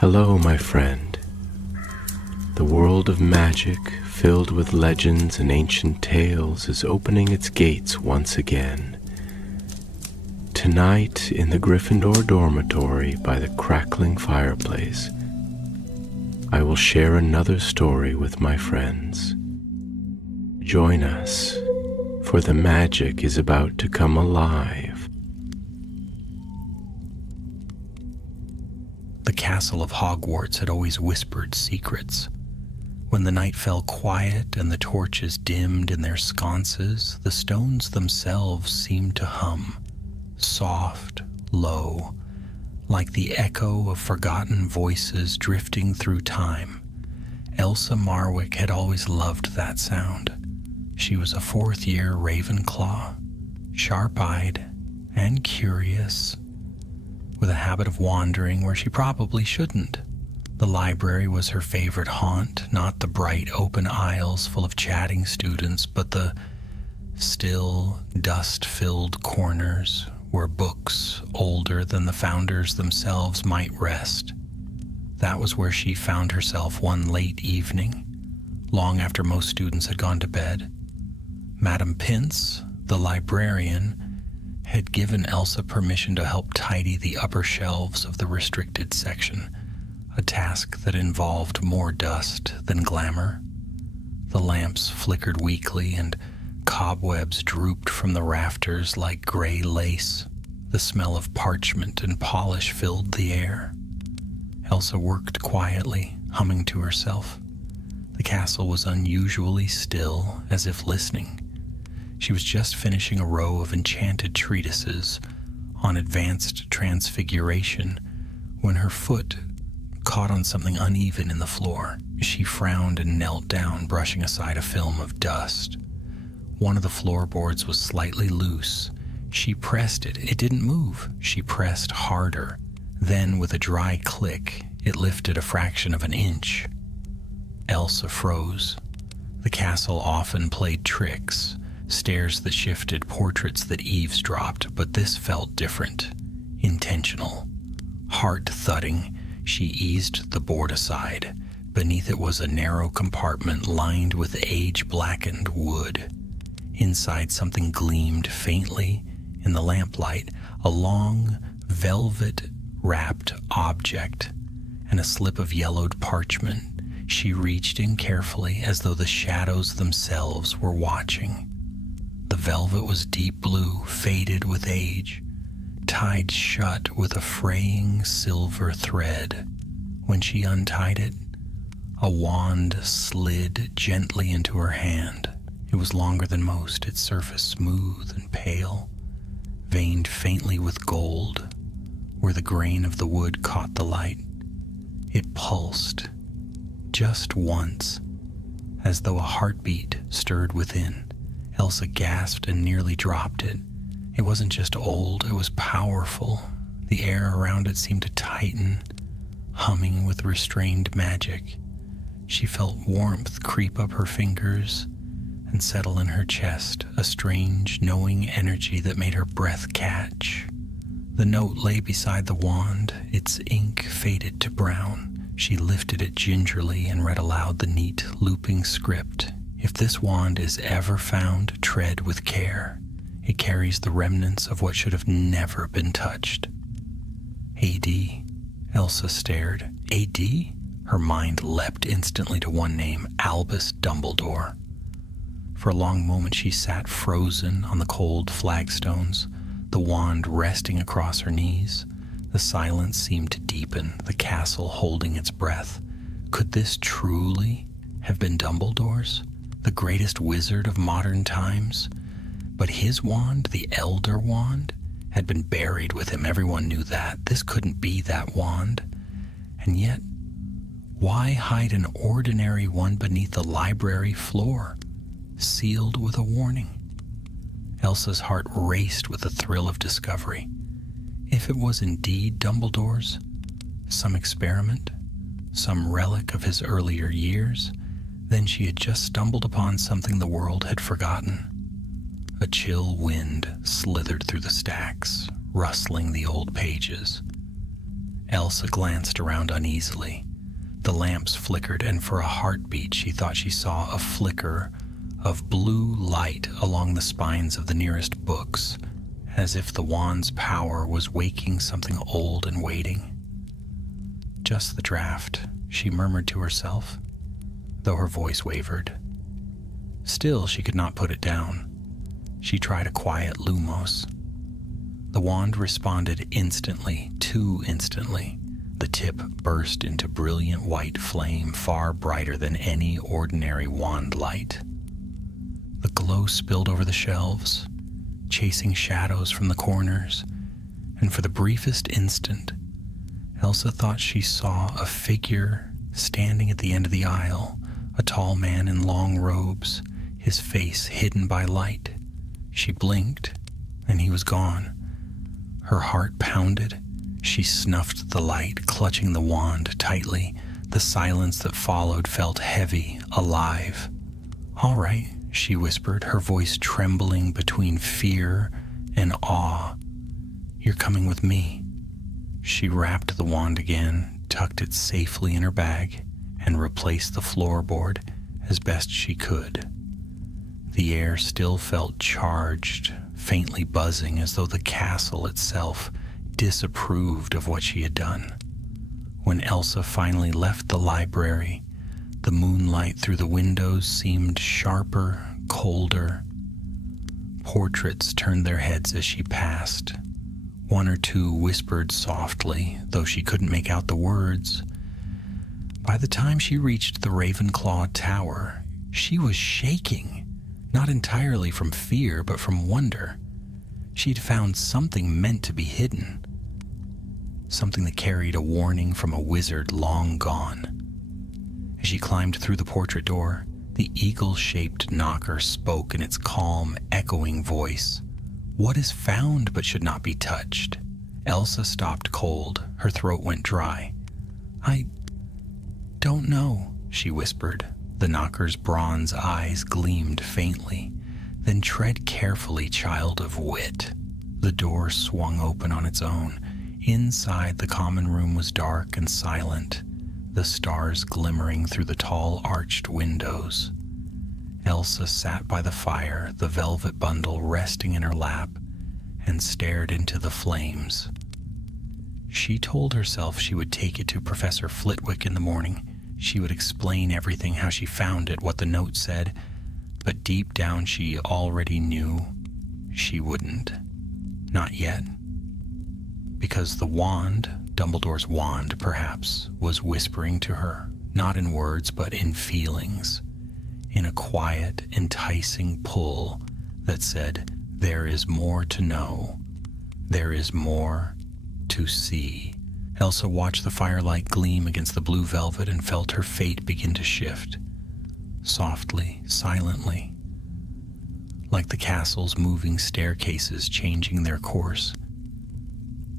Hello, my friend. The world of magic, filled with legends and ancient tales, is opening its gates once again. Tonight, in the Gryffindor dormitory by the crackling fireplace, I will share another story with my friends. Join us, for the magic is about to come alive. The castle of Hogwarts had always whispered secrets. When the night fell quiet and the torches dimmed in their sconces, the stones themselves seemed to hum, soft, low, like the echo of forgotten voices drifting through time. Elsa Marwick had always loved that sound. She was a fourth-year Ravenclaw, sharp-eyed and curious, with a habit of wandering where she probably shouldn't. The library was her favorite haunt, not the bright open aisles full of chatting students, but the still, dust-filled corners where books older than the founders themselves might rest. That was where she found herself one late evening, long after most students had gone to bed. Madame Pince, the librarian, had given Elsa permission to help tidy the upper shelves of the restricted section, a task that involved more dust than glamour. The lamps flickered weakly and cobwebs drooped from the rafters like gray lace. The smell of parchment and polish filled the air. Elsa worked quietly, humming to herself. The castle was unusually still, as if listening. She was just finishing a row of enchanted treatises on advanced transfiguration when her foot caught on something uneven in the floor. She frowned and knelt down, brushing aside a film of dust. One of the floorboards was slightly loose. She pressed it. It didn't move. She pressed harder. Then, with a dry click, it lifted a fraction of an inch. Elsa froze. The castle often played tricks. Stairs that shifted, portraits that eavesdropped, but this felt different, intentional. Heart thudding, she eased the board aside. Beneath it was a narrow compartment lined with age-blackened wood. Inside, something gleamed faintly in the lamplight, a long, velvet-wrapped object and a slip of yellowed parchment. She reached in carefully, as though the shadows themselves were watching. The velvet was deep blue, faded with age, tied shut with a fraying silver thread. When she untied it, a wand slid gently into her hand. It was longer than most, its surface smooth and pale, veined faintly with gold. Where the grain of the wood caught the light, it pulsed, just once, as though a heartbeat stirred within. Elsa gasped and nearly dropped it. It wasn't just old, it was powerful. The air around it seemed to tighten, humming with restrained magic. She felt warmth creep up her fingers and settle in her chest, a strange, knowing energy that made her breath catch. The note lay beside the wand, its ink faded to brown. She lifted it gingerly and read aloud the neat, looping script. If this wand is ever found, tread with care. It carries the remnants of what should have never been touched. A.D. Elsa stared. A.D.? Her mind leapt instantly to one name, Albus Dumbledore. For a long moment she sat frozen on the cold flagstones, the wand resting across her knees. The silence seemed to deepen, the castle holding its breath. Could this truly have been Dumbledore's? The greatest wizard of modern times? But his wand, the Elder Wand, had been buried with him. Everyone knew that. This couldn't be that wand. And yet, why hide an ordinary one beneath the library floor, sealed with a warning? Elsa's heart raced with the thrill of discovery. If it was indeed Dumbledore's, some experiment, some relic of his earlier years, then she had just stumbled upon something the world had forgotten. A chill wind slithered through the stacks, rustling the old pages. Elsa glanced around uneasily. The lamps flickered, and for a heartbeat she thought she saw a flicker of blue light along the spines of the nearest books, as if the wand's power was waking something old and waiting. Just the draft, she murmured to herself, though her voice wavered. Still, she could not put it down. She tried a quiet Lumos. The wand responded instantly, too instantly. The tip burst into brilliant white flame, far brighter than any ordinary wand light. The glow spilled over the shelves, chasing shadows from the corners, and for the briefest instant, Elsa thought she saw a figure standing at the end of the aisle, a tall man in long robes, his face hidden by light. She blinked, and he was gone. Her heart pounded. She snuffed the light, clutching the wand tightly. The silence that followed felt heavy, alive. "All right," she whispered, her voice trembling between fear and awe. "You're coming with me." She wrapped the wand again, tucked it safely in her bag, and replaced the floorboard as best she could. The air still felt charged, faintly buzzing, as though the castle itself disapproved of what she had done. When Elsa finally left the library, the moonlight through the windows seemed sharper, colder. Portraits turned their heads as she passed. One or two whispered softly, though she couldn't make out the words. By the time she reached the Ravenclaw Tower, she was shaking, not entirely from fear, but from wonder. She'd found something meant to be hidden, something that carried a warning from a wizard long gone. As she climbed through the portrait door, the eagle-shaped knocker spoke in its calm, echoing voice. "What is found but should not be touched?" Elsa stopped cold. Her throat went dry. "I don't know," she whispered. The knocker's bronze eyes gleamed faintly. "Then tread carefully, child of wit." The door swung open on its own. Inside, the common room was dark and silent, the stars glimmering through the tall arched windows. Elsa sat by the fire, the velvet bundle resting in her lap, and stared into the flames. She told herself she would take it to Professor Flitwick in the morning. She would explain everything, how she found it, what the note said, but deep down she already knew she wouldn't. Not yet. Because the wand, Dumbledore's wand perhaps, was whispering to her, not in words but in feelings, in a quiet, enticing pull that said, "There is more to know. There is more to see." Elsa watched the firelight gleam against the blue velvet and felt her fate begin to shift, softly, silently, like the castle's moving staircases changing their course.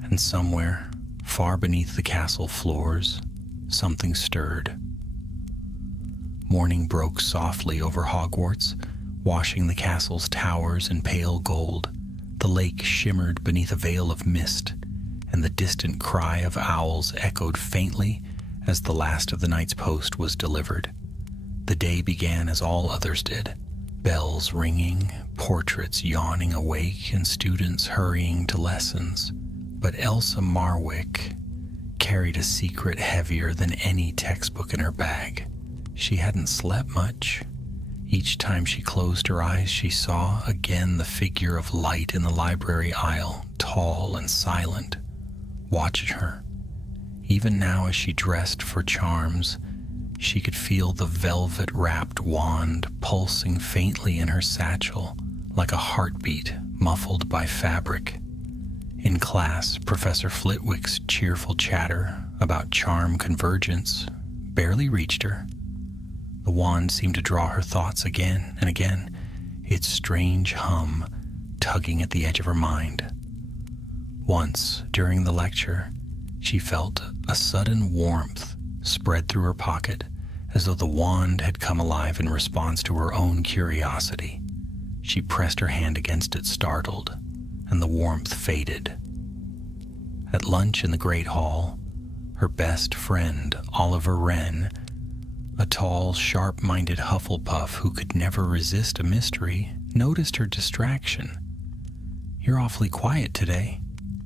And somewhere, far beneath the castle floors, something stirred. Morning broke softly over Hogwarts, washing the castle's towers in pale gold. The lake shimmered beneath a veil of mist, and the distant cry of owls echoed faintly as the last of the night's post was delivered. The day began as all others did, bells ringing, portraits yawning awake, and students hurrying to lessons. But Elsa Marwick carried a secret heavier than any textbook in her bag. She hadn't slept much. Each time she closed her eyes, she saw again the figure of light in the library aisle, tall and silent, watching her. Even now, as she dressed for charms, she could feel the velvet-wrapped wand pulsing faintly in her satchel, like a heartbeat muffled by fabric. In class, Professor Flitwick's cheerful chatter about charm convergence barely reached her. The wand seemed to draw her thoughts again and again, its strange hum tugging at the edge of her mind. Once, during the lecture, she felt a sudden warmth spread through her pocket, as though the wand had come alive in response to her own curiosity. She pressed her hand against it, startled, and the warmth faded. At lunch in the great hall, Her best friend, Oliver Wren, a tall, sharp-minded Hufflepuff who could never resist a mystery, noticed her distraction. "You're awfully quiet today,"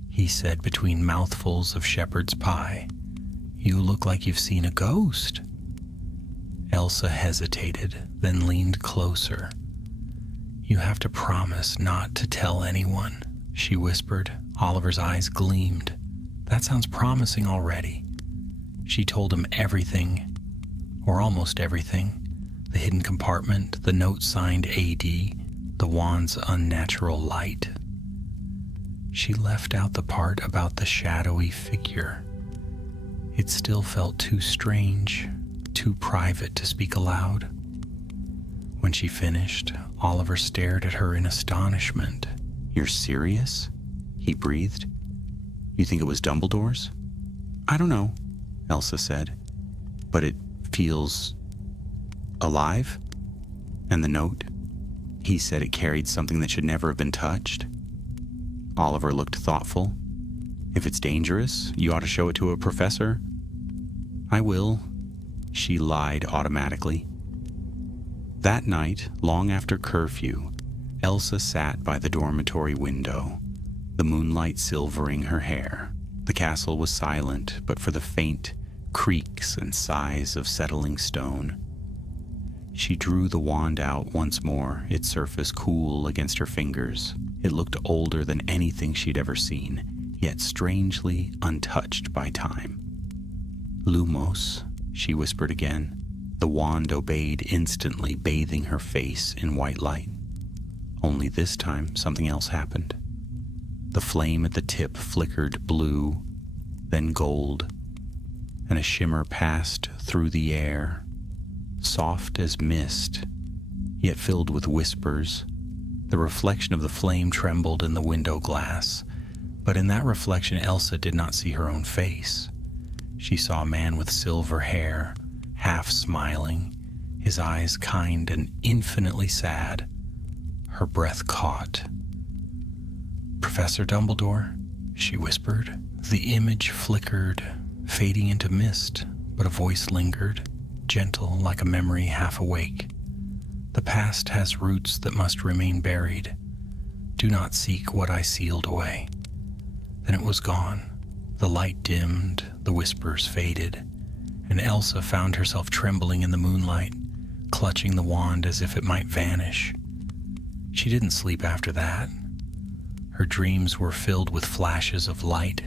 he said between mouthfuls of shepherd's pie. "You look like you've seen a ghost." Elsa hesitated, then leaned closer. "You have to promise not to tell anyone," she whispered. Oliver's eyes gleamed. "That sounds promising already." She told him everything, or almost everything. The hidden compartment, the note signed AD, the wand's unnatural light. She left out the part about the shadowy figure. It still felt too strange, too private to speak aloud. When she finished, Oliver stared at her in astonishment. "You're serious?" he breathed. "You think it was Dumbledore's?" "I don't know," Elsa said, "but it feels alive." "And the note?" "He said it carried something that should never have been touched." Oliver looked thoughtful. "If it's dangerous, you ought to show it to a professor." "I will," she lied automatically. That night, long after curfew, Elsa sat by the dormitory window, the moonlight silvering her hair. The castle was silent, but for the faint creaks and sighs of settling stone. She drew the wand out once more, its surface cool against her fingers. It looked older than anything she'd ever seen, yet strangely untouched by time. "Lumos," she whispered again. The wand obeyed instantly, bathing her face in white light. Only this time, something else happened. The flame at the tip flickered blue, then gold, and a shimmer passed through the air, soft as mist, yet filled with whispers. The reflection of the flame trembled in the window glass, but in that reflection Elsa did not see her own face. She saw a man with silver hair, half smiling, his eyes kind and infinitely sad. Her breath caught. "Professor Dumbledore," she whispered. The image flickered, fading into mist, but a voice lingered, gentle like a memory half awake. "The past has roots that must remain buried. Do not seek what I sealed away." Then it was gone. The light dimmed, the whispers faded, and Elsa found herself trembling in the moonlight, clutching the wand as if it might vanish. She didn't sleep after that. Her dreams were filled with flashes of light,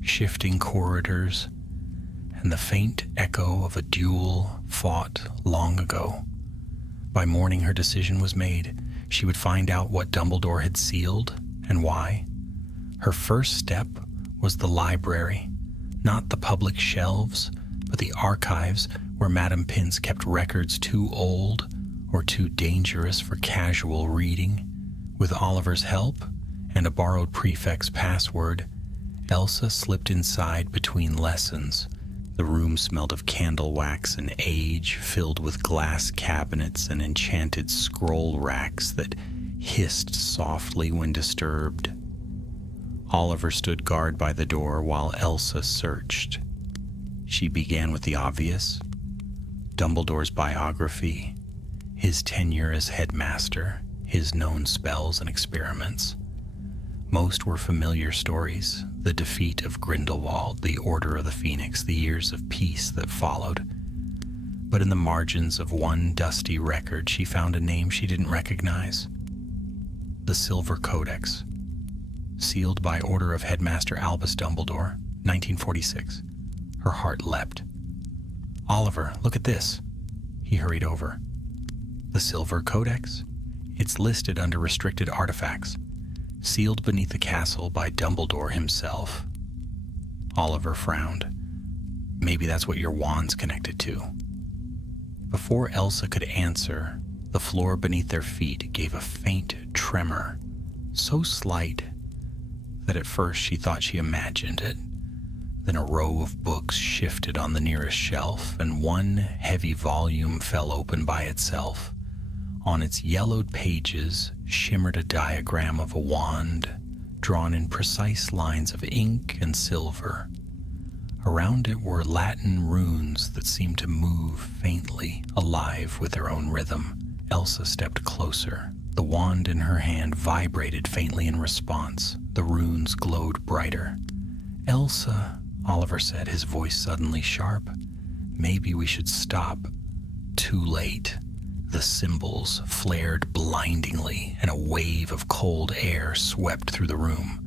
shifting corridors, and the faint echo of a duel fought long ago. By morning, her decision was made. She would find out what Dumbledore had sealed and why. Her first step was the library, not the public shelves, but the archives where Madame Pince kept records too old or too dangerous for casual reading. With Oliver's help and a borrowed prefect's password, Elsa slipped inside between lessons. The room smelled of candle wax and age, filled with glass cabinets and enchanted scroll racks that hissed softly when disturbed. Oliver stood guard by the door while Elsa searched. She began with the obvious: Dumbledore's biography, his tenure as headmaster, his known spells and experiments. Most were familiar stories: the defeat of Grindelwald, the Order of the Phoenix, the years of peace that followed. But in the margins of one dusty record, she found a name she didn't recognize: the Silver Codex, sealed by order of Headmaster Albus Dumbledore, 1946. Her heart leapt. "Oliver, look at this." He hurried over. "The Silver Codex? It's listed under restricted artifacts, sealed beneath the castle by Dumbledore himself." Oliver frowned. "Maybe that's what your wand's connected to." Before Elsa could answer, the floor beneath their feet gave a faint tremor, so slight that at first she thought she imagined it. Then a row of books shifted on the nearest shelf, and one heavy volume fell open by itself. On its yellowed pages shimmered a diagram of a wand, drawn in precise lines of ink and silver. Around it were Latin runes that seemed to move faintly, alive with their own rhythm. Elsa stepped closer. The wand in her hand vibrated faintly in response. The runes glowed brighter. "Elsa," Oliver said, his voice suddenly sharp. "Maybe we should stop." Too late. The symbols flared blindingly, and a wave of cold air swept through the room.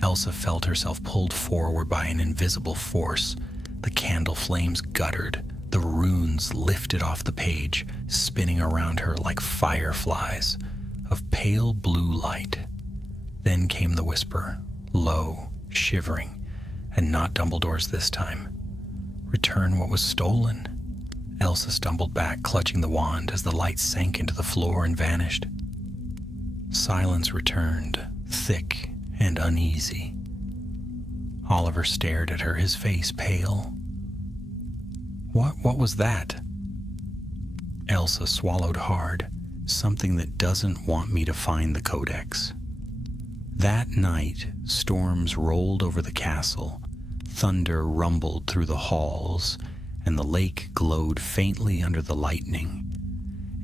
Elsa felt herself pulled forward by an invisible force. The candle flames guttered. The runes lifted off the page, spinning around her like fireflies of pale blue light. Then came the whisper, low, shivering, and not Dumbledore's this time. "Return what was stolen." Elsa stumbled back, clutching the wand as the light sank into the floor and vanished. Silence returned, thick and uneasy. Oliver stared at her, his face pale. What was that?" Elsa swallowed hard. "Something that doesn't want me to find the codex." That night, storms rolled over the castle, thunder rumbled through the halls, and the lake glowed faintly under the lightning.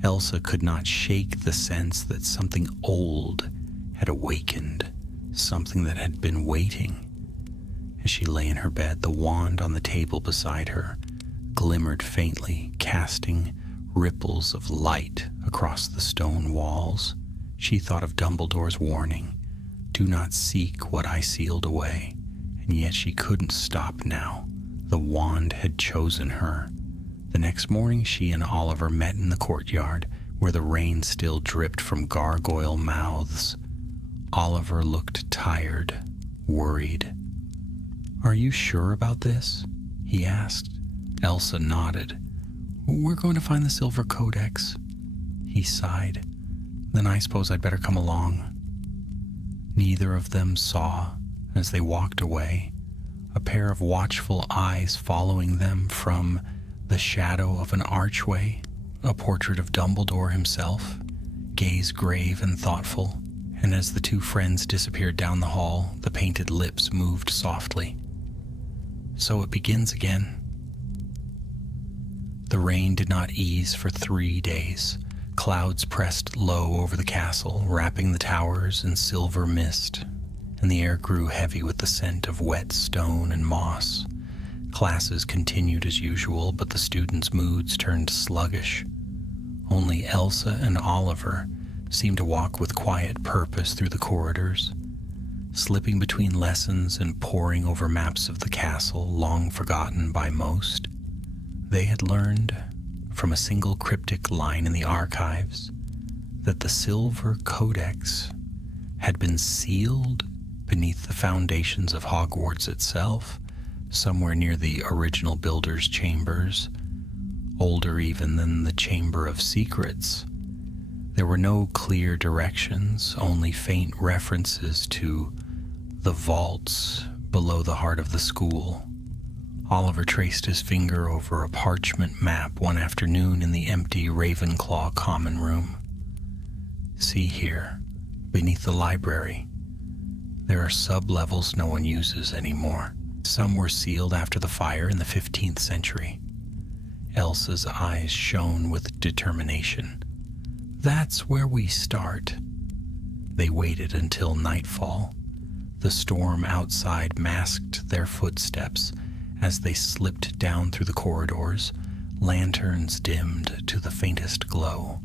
Elsa could not shake the sense that something old had awakened, something that had been waiting. As she lay in her bed, the wand on the table beside her glimmered faintly, casting ripples of light across the stone walls. She thought of Dumbledore's warning, "Do not seek what I sealed away," and yet she couldn't stop now. The wand had chosen her. The next morning, she and Oliver met in the courtyard, where the rain still dripped from gargoyle mouths. Oliver looked tired, worried. "Are you sure about this?" he asked. Elsa nodded. "We're going to find the silver codex." He sighed. "Then I suppose I'd better come along." Neither of them saw, as they walked away, a pair of watchful eyes following them from the shadow of an archway, a portrait of Dumbledore himself, gaze grave and thoughtful, and as the two friends disappeared down the hall, the painted lips moved softly. "So it begins again." The rain did not ease for 3 days. Clouds pressed low over the castle, wrapping the towers in silver mist, and the air grew heavy with the scent of wet stone and moss. Classes continued as usual, but the students' moods turned sluggish. Only Elsa and Oliver seemed to walk with quiet purpose through the corridors, slipping between lessons and poring over maps of the castle long forgotten by most. They had learned, from a single cryptic line in the archives, that the silver codex had been sealed beneath the foundations of Hogwarts itself, somewhere near the original builder's chambers, older even than the Chamber of Secrets. There were no clear directions, only faint references to the vaults below the heart of the school. Oliver traced his finger over a parchment map one afternoon in the empty Ravenclaw common room. "See here, beneath the library, there are sub-levels no one uses anymore. Some were sealed after the fire in the 15th century. Elsa's eyes shone with determination. "That's where we start." They waited until nightfall. The storm outside masked their footsteps as they slipped down through the corridors, lanterns dimmed to the faintest glow.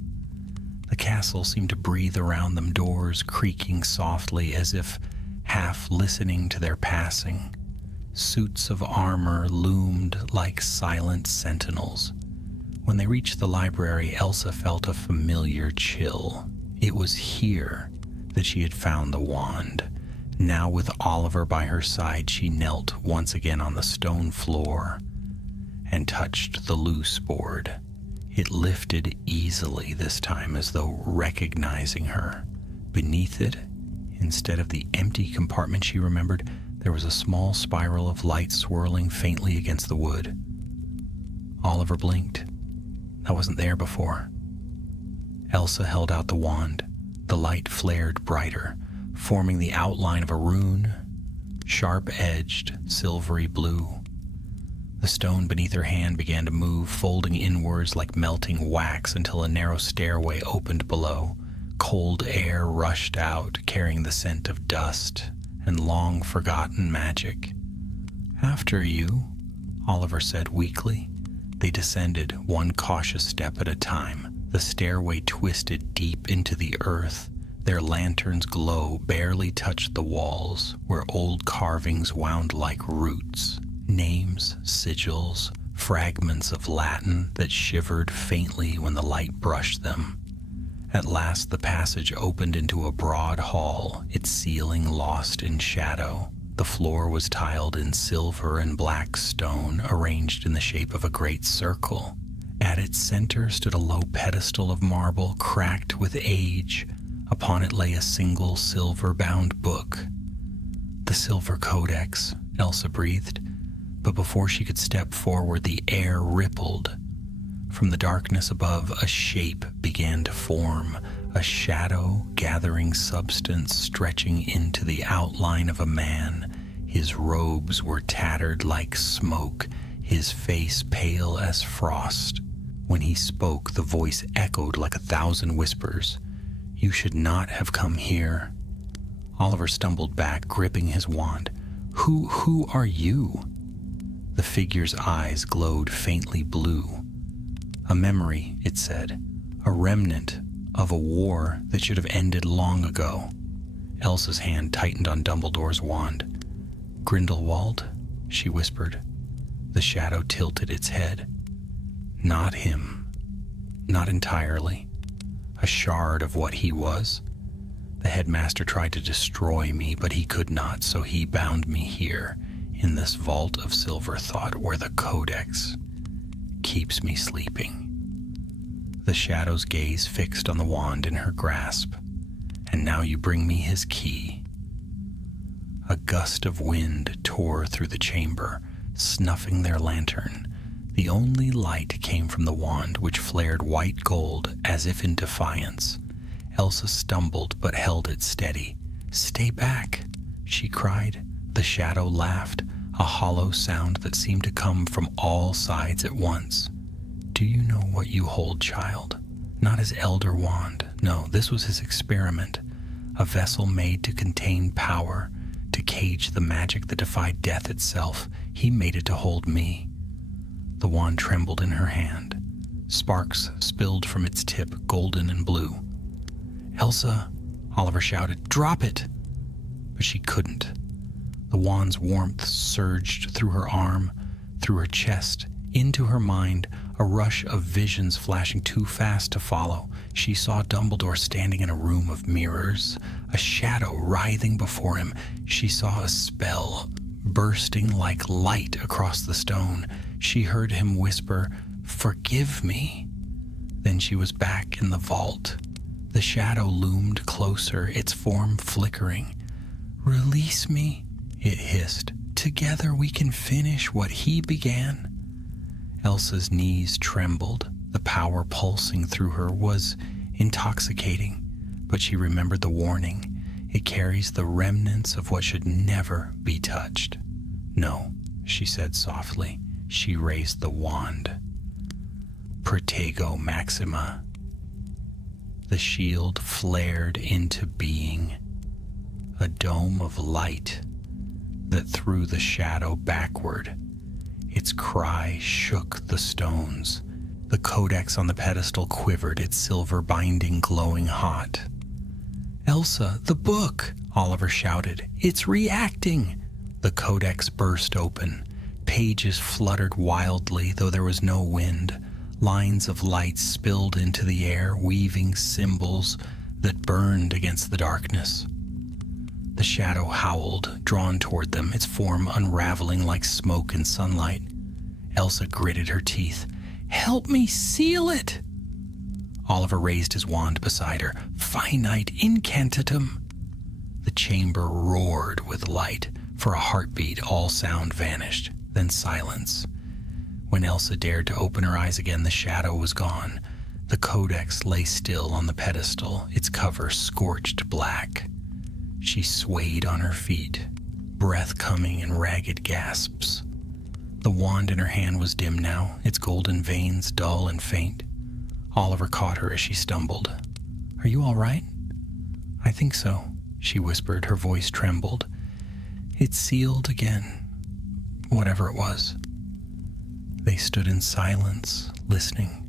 The castle seemed to breathe around them, doors creaking softly as if half listening to their passing. Suits of armor loomed like silent sentinels. When they reached the library, Elsa felt a familiar chill. It was here that she had found the wand. Now, with Oliver by her side, she knelt once again on the stone floor and touched the loose board. It lifted easily this time, as though recognizing her. Beneath it, instead of the empty compartment she remembered, there was a small spiral of light swirling faintly against the wood. Oliver blinked. That wasn't there before. Elsa held out the wand. The light flared brighter, forming the outline of a rune, sharp-edged, silvery blue. The stone beneath her hand began to move, folding inwards like melting wax until a narrow stairway opened below. Cold air rushed out, carrying the scent of dust and long-forgotten magic. "After you," Oliver said weakly. They descended, one cautious step at a time. The stairway twisted deep into the earth. Their lantern's glow barely touched the walls, where old carvings wound like roots. Names, sigils, fragments of Latin that shivered faintly when the light brushed them. At last the passage opened into a broad hall, its ceiling lost in shadow. The floor was tiled in silver and black stone, arranged in the shape of a great circle. At its center stood a low pedestal of marble, cracked with age. Upon it lay a single silver-bound book. "The Silver Codex," Elsa breathed. But before she could step forward, the air rippled. From the darkness above, a shape began to form, a shadow-gathering substance stretching into the outline of a man. His robes were tattered like smoke, his face pale as frost. When he spoke, the voice echoed like 1,000 whispers. "You should not have come here." Oliver stumbled back, gripping his wand. Who are you?" The figure's eyes glowed faintly blue. "A memory," it said, "a remnant of a war that should have ended long ago." Elsa's hand tightened on Dumbledore's wand. "Grindelwald?" she whispered. The shadow tilted its head. "Not him. Not entirely. A shard of what he was. The headmaster tried to destroy me, but he could not, so he bound me here, in this vault of silver thought where the Codex keeps me sleeping." The shadow's gaze fixed on the wand in her grasp. "And now you bring me his key." A gust of wind tore through the chamber, snuffing their lantern. The only light came from the wand, which flared white gold as if in defiance. Elsa stumbled but held it steady. "Stay back," she cried. The shadow laughed, a hollow sound that seemed to come from all sides at once. "Do you know what you hold, child? Not his elder wand. No, this was his experiment. A vessel made to contain power, to cage the magic that defied death itself. He made it to hold me." The wand trembled in her hand. Sparks spilled from its tip, golden and blue. "Elsa," Oliver shouted, "drop it!" But she couldn't. The wand's warmth surged through her arm, through her chest, into her mind, a rush of visions flashing too fast to follow. She saw Dumbledore standing in a room of mirrors, a shadow writhing before him. She saw a spell bursting like light across the stone. She heard him whisper, "Forgive me." Then she was back in the vault. The shadow loomed closer, its form flickering. "Release me," it hissed. "Together we can finish what he began." Elsa's knees trembled. The power pulsing through her was intoxicating, but she remembered the warning. It carries the remnants of what should never be touched. "No," she said softly. She raised the wand. "Protego Maxima." The shield flared into being, a dome of light that threw the shadow backward. Its cry shook the stones. The codex on the pedestal quivered, its silver binding glowing hot. "Elsa, the book!" Oliver shouted. "It's reacting!" The codex burst open. Pages fluttered wildly, though there was no wind. Lines of light spilled into the air, weaving symbols that burned against the darkness. The shadow howled, drawn toward them, its form unraveling like smoke in sunlight. Elsa gritted her teeth. "Help me seal it!" Oliver raised his wand beside her. "Finite incantatum!" The chamber roared with light. For a heartbeat, all sound vanished, then silence. When Elsa dared to open her eyes again, the shadow was gone. The codex lay still on the pedestal, its cover scorched black. She swayed on her feet, breath coming in ragged gasps. The wand in her hand was dim now, its golden veins dull and faint. Oliver caught her as she stumbled. "Are you all right?" "I think so," she whispered. Her voice trembled. "It's sealed again, whatever it was." They stood in silence, listening.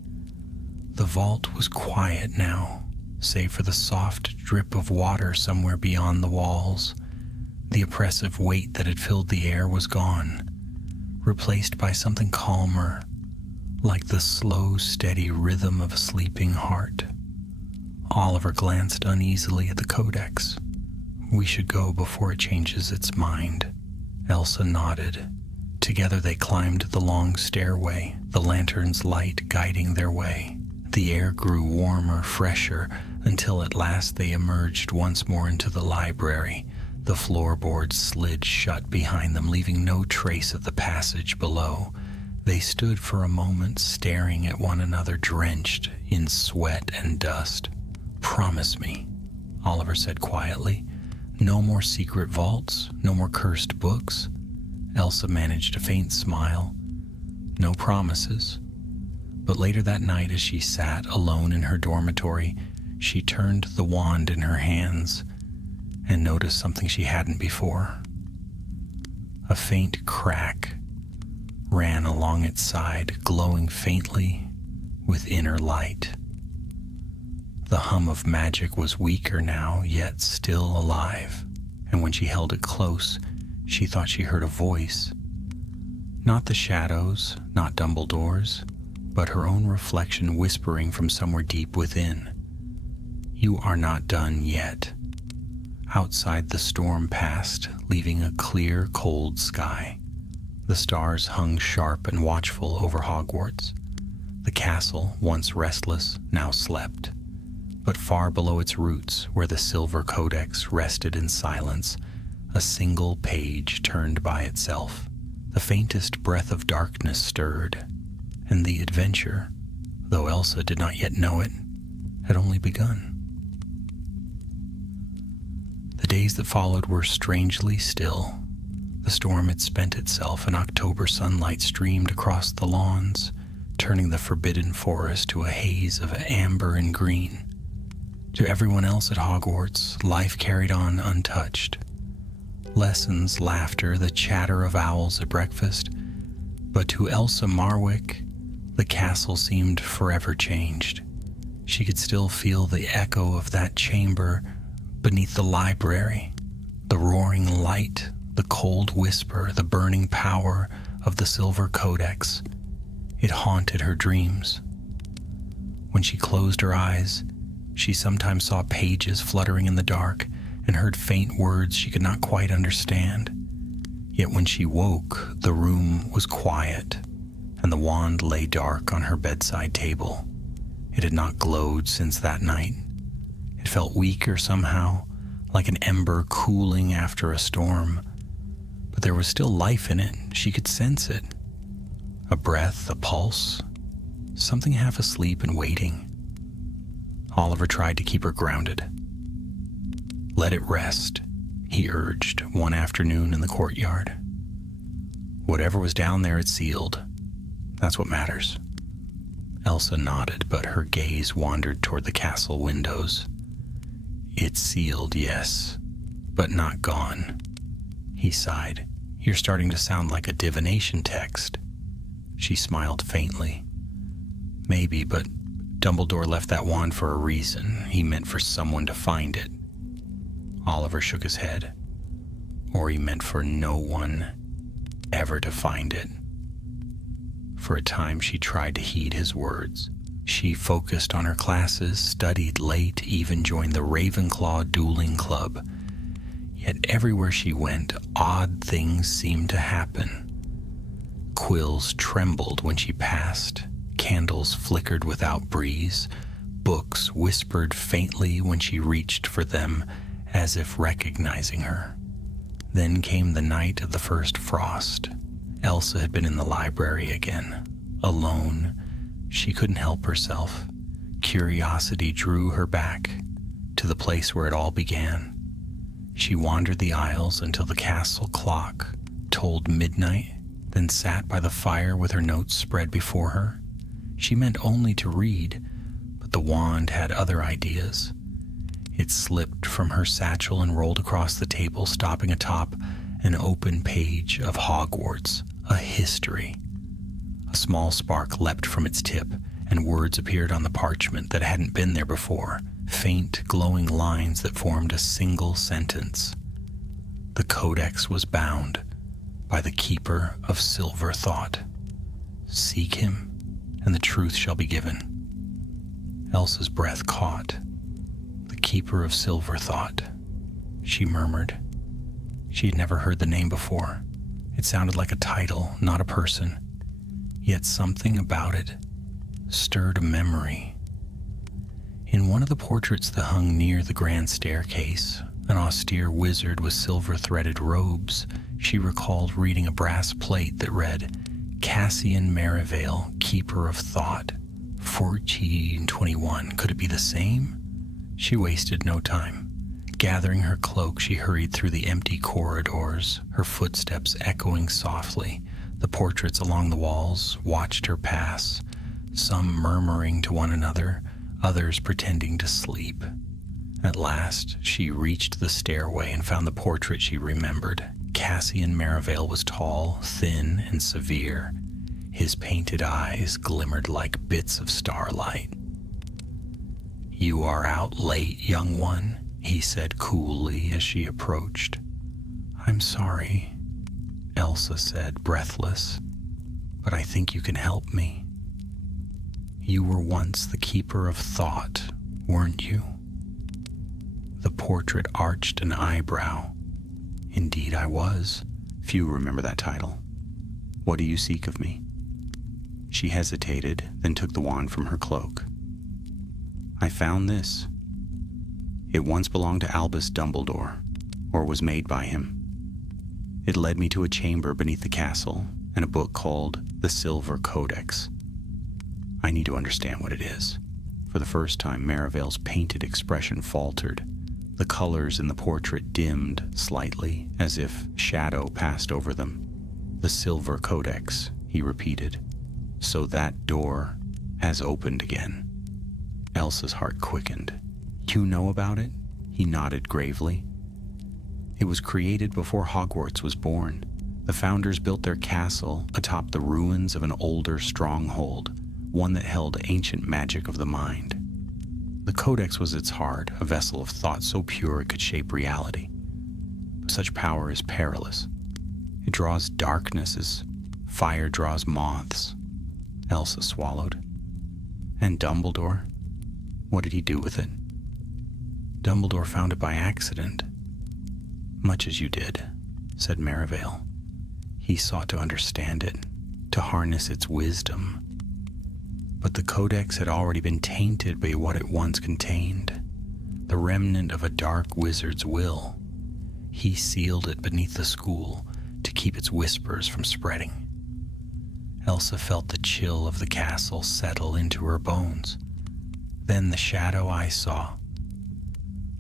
The vault was quiet now, save for the soft drip of water somewhere beyond the walls. The oppressive weight that had filled the air was gone, replaced by something calmer, like the slow, steady rhythm of a sleeping heart. Oliver glanced uneasily at the codex. "We should go before it changes its mind." Elsa nodded. Together they climbed the long stairway, the lantern's light guiding their way. The air grew warmer, fresher, until at last they emerged once more into the library. The floorboards slid shut behind them, leaving no trace of the passage below. They stood for a moment, staring at one another, drenched in sweat and dust. "Promise me," Oliver said quietly. "No more secret vaults, no more cursed books." Elsa managed a faint smile. No promises. But later that night, as she sat alone in her dormitory, she turned the wand in her hands and noticed something she hadn't before. A faint crack ran along its side, glowing faintly with inner light. The hum of magic was weaker now, yet still alive, and when she held it close, she thought she heard a voice. Not the shadows, not Dumbledore's, but her own reflection whispering from somewhere deep within. "You are not done yet." Outside, the storm passed, leaving a clear, cold sky. The stars hung sharp and watchful over Hogwarts. The castle, once restless, now slept. But far below its roots, where the silver codex rested in silence, a single page turned by itself. The faintest breath of darkness stirred, and the adventure, though Elsa did not yet know it, had only begun. The days that followed were strangely still. The storm had spent itself, and October sunlight streamed across the lawns, turning the forbidden forest to a haze of amber and green. To everyone else at Hogwarts, life carried on untouched. Lessons, laughter, the chatter of owls at breakfast. But to Elsa Marwick, the castle seemed forever changed. She could still feel the echo of that chamber beneath the library, the roaring light, the cold whisper, the burning power of the silver codex. It haunted her dreams. When she closed her eyes, she sometimes saw pages fluttering in the dark and heard faint words she could not quite understand. Yet when she woke, the room was quiet, and the wand lay dark on her bedside table. It had not glowed since that night. It felt weaker somehow, like an ember cooling after a storm. But there was still life in it. She could sense it. A breath, a pulse, something half asleep and waiting. Oliver tried to keep her grounded. "Let it rest," he urged one afternoon in the courtyard. "Whatever was down there, it's sealed. That's what matters." Elsa nodded, but her gaze wandered toward the castle windows. "It's sealed, yes, but not gone." He sighed. "You're starting to sound like a divination text." She smiled faintly. "Maybe, but Dumbledore left that wand for a reason. He meant for someone to find it." Oliver shook his head. "Or he meant for no one ever to find it." For a time she tried to heed his words. She focused on her classes, studied late, even joined the Ravenclaw dueling club. Yet everywhere she went, odd things seemed to happen. Quills trembled when she passed, candles flickered without breeze, books whispered faintly when she reached for them, as if recognizing her. Then came the night of the first frost. Elsa had been in the library again, alone. She couldn't help herself. Curiosity drew her back to the place where it all began. She wandered the aisles until the castle clock told midnight, then sat by the fire with her notes spread before her. She meant only to read, but the wand had other ideas. It slipped from her satchel and rolled across the table, stopping atop an open page of Hogwarts, a history. A small spark leapt from its tip, and words appeared on the parchment that hadn't been there before, faint, glowing lines that formed a single sentence. The Codex was bound by the Keeper of Silver Thought. Seek him, and the truth shall be given. Elsa's breath caught. The Keeper of Silver Thought, she murmured. She had never heard the name before. It sounded like a title, not a person. Yet something about it stirred a memory. In one of the portraits that hung near the grand staircase, an austere wizard with silver-threaded robes, she recalled reading a brass plate that read, Cassian Merivale, Keeper of Thought, 1421. Could it be the same? She wasted no time. Gathering her cloak, she hurried through the empty corridors, her footsteps echoing softly. The portraits along the walls watched her pass, some murmuring to one another, others pretending to sleep. At last, she reached the stairway and found the portrait she remembered. Cassian Merivale was tall, thin, and severe. His painted eyes glimmered like bits of starlight. "You are out late, young one," he said coolly as she approached. "I'm sorry," Elsa said, breathless, "but I think you can help me. You were once the Keeper of Thought, weren't you?" The portrait arched an eyebrow. "Indeed I was. Few remember that title. What do you seek of me?" She hesitated, then took the wand from her cloak. "I found this. It once belonged to Albus Dumbledore, or was made by him. It led me to a chamber beneath the castle and a book called The Silver Codex. I need to understand what it is." For the first time, Merivale's painted expression faltered. The colors in the portrait dimmed slightly, as if shadow passed over them. "The Silver Codex," he repeated. "So that door has opened again." Elsa's heart quickened. "You know about it?" He nodded gravely. "It was created before Hogwarts was born. The founders built their castle atop the ruins of an older stronghold, one that held ancient magic of the mind. The Codex was its heart, a vessel of thought so pure it could shape reality. But such power is perilous. It draws darkness as fire draws moths." Elsa swallowed. "And Dumbledore? What did he do with it?" "Dumbledore found it by accident. Much as you did," said Merivale. "He sought to understand it, to harness its wisdom. But the Codex had already been tainted by what it once contained, the remnant of a dark wizard's will. He sealed it beneath the school to keep its whispers from spreading." Elsa felt the chill of the castle settle into her bones. Then the shadow I saw.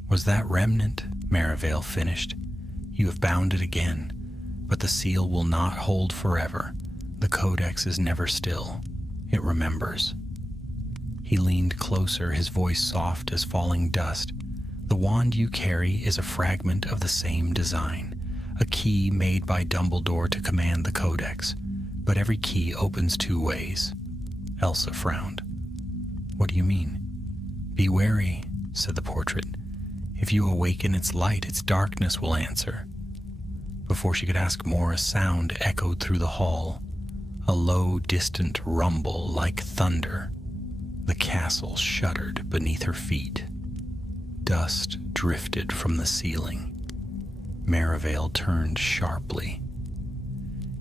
"Was that remnant?" Merivale finished. "You have bound it again, but the seal will not hold forever. The Codex is never still. It remembers." He leaned closer, his voice soft as falling dust. "The wand you carry is a fragment of the same design, a key made by Dumbledore to command the Codex. But every key opens two ways." Elsa frowned. "What do you mean?" "Be wary," said the portrait. "If you awaken its light, its darkness will answer." Before she could ask more, a sound echoed through the hall, a low, distant rumble like thunder. The castle shuddered beneath her feet. Dust drifted from the ceiling. Merivale turned sharply.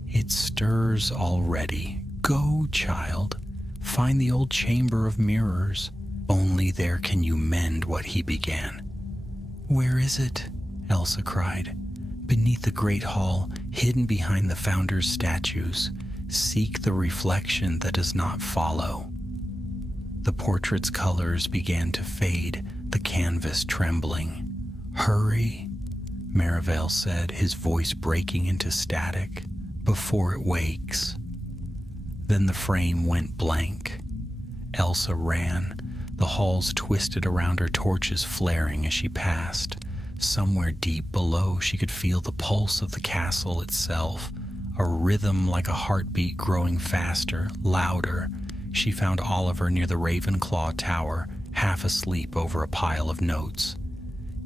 "It stirs already. Go, child. Find the old chamber of mirrors. Only there can you mend what he began." "Where is it?" Elsa cried. "Beneath the great hall, hidden behind the founders' statues. Seek the reflection that does not follow." The portrait's colors began to fade, the canvas trembling. "Hurry," Merivale said, his voice breaking into static. before it wakes. Then the frame went blank. Elsa ran, the halls twisted around her, torches flaring as she passed. Somewhere deep below, she could feel the pulse of the castle itself, a rhythm like a heartbeat growing faster, louder. She found Oliver near the Ravenclaw Tower, half asleep over a pile of notes.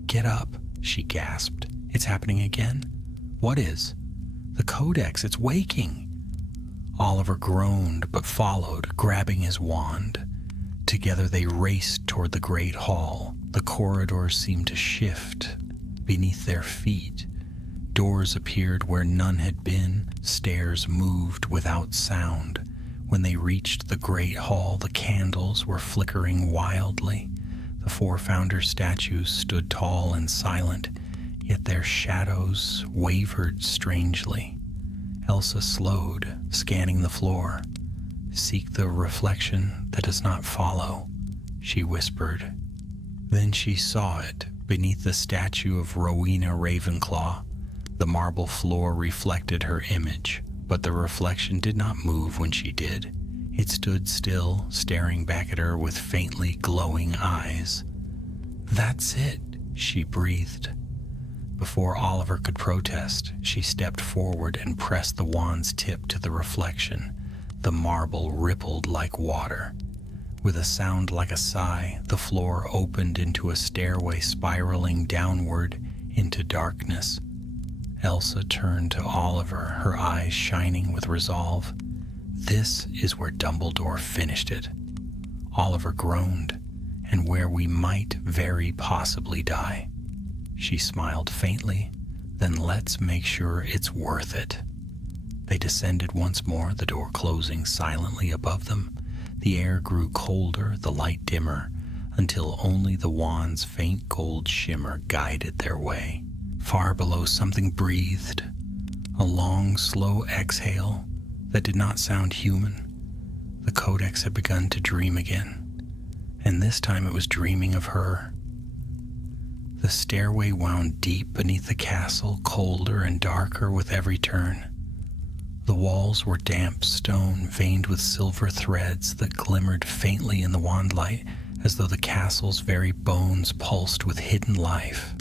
"Get up," she gasped. "It's happening again?" "What is?" "The Codex, it's waking." Oliver groaned but followed, grabbing his wand. Together they raced toward the great hall. The corridors seemed to shift beneath their feet. Doors appeared where none had been. Stairs moved without sound. When they reached the great hall, the candles were flickering wildly. The four founder statues stood tall and silent, yet their shadows wavered strangely. Elsa slowed, scanning the floor. "Seek the reflection that does not follow," she whispered. Then she saw it beneath the statue of Rowena Ravenclaw. The marble floor reflected her image, but the reflection did not move when she did. It stood still, staring back at her with faintly glowing eyes. "That's it," she breathed. Before Oliver could protest, she stepped forward and pressed the wand's tip to the reflection. The marble rippled like water. With a sound like a sigh, the floor opened into a stairway spiraling downward into darkness. Elsa turned to Oliver, her eyes shining with resolve. "This is where Dumbledore finished it." Oliver groaned. "And where we might very possibly die." She smiled faintly. "Then let's make sure it's worth it." They descended once more, the door closing silently above them. The air grew colder, the light dimmer, until only the wand's faint gold shimmer guided their way. Far below, something breathed, a long, slow exhale that did not sound human. The Codex had begun to dream again, and this time it was dreaming of her. The stairway wound deep beneath the castle, colder and darker with every turn. The walls were damp stone, veined with silver threads that glimmered faintly in the wand light, as though the castle's very bones pulsed with hidden life.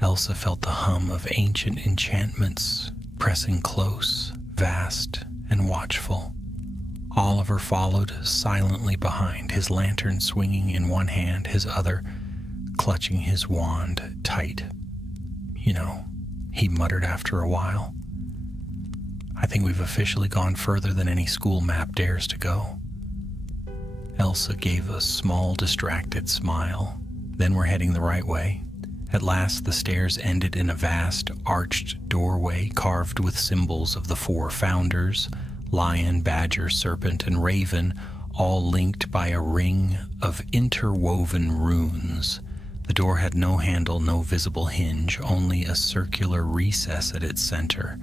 Elsa felt the hum of ancient enchantments pressing close, vast and watchful. Oliver followed silently behind, his lantern swinging in one hand, his other clutching his wand tight. "You know," he muttered after a while, "I think we've officially gone further than any school map dares to go." Elsa gave a small, distracted smile. "Then we're heading the right way." At last the stairs ended in a vast, arched doorway carved with symbols of the four founders, lion, badger, serpent, and raven, all linked by a ring of interwoven runes. The door had no handle, no visible hinge, only a circular recess at its center.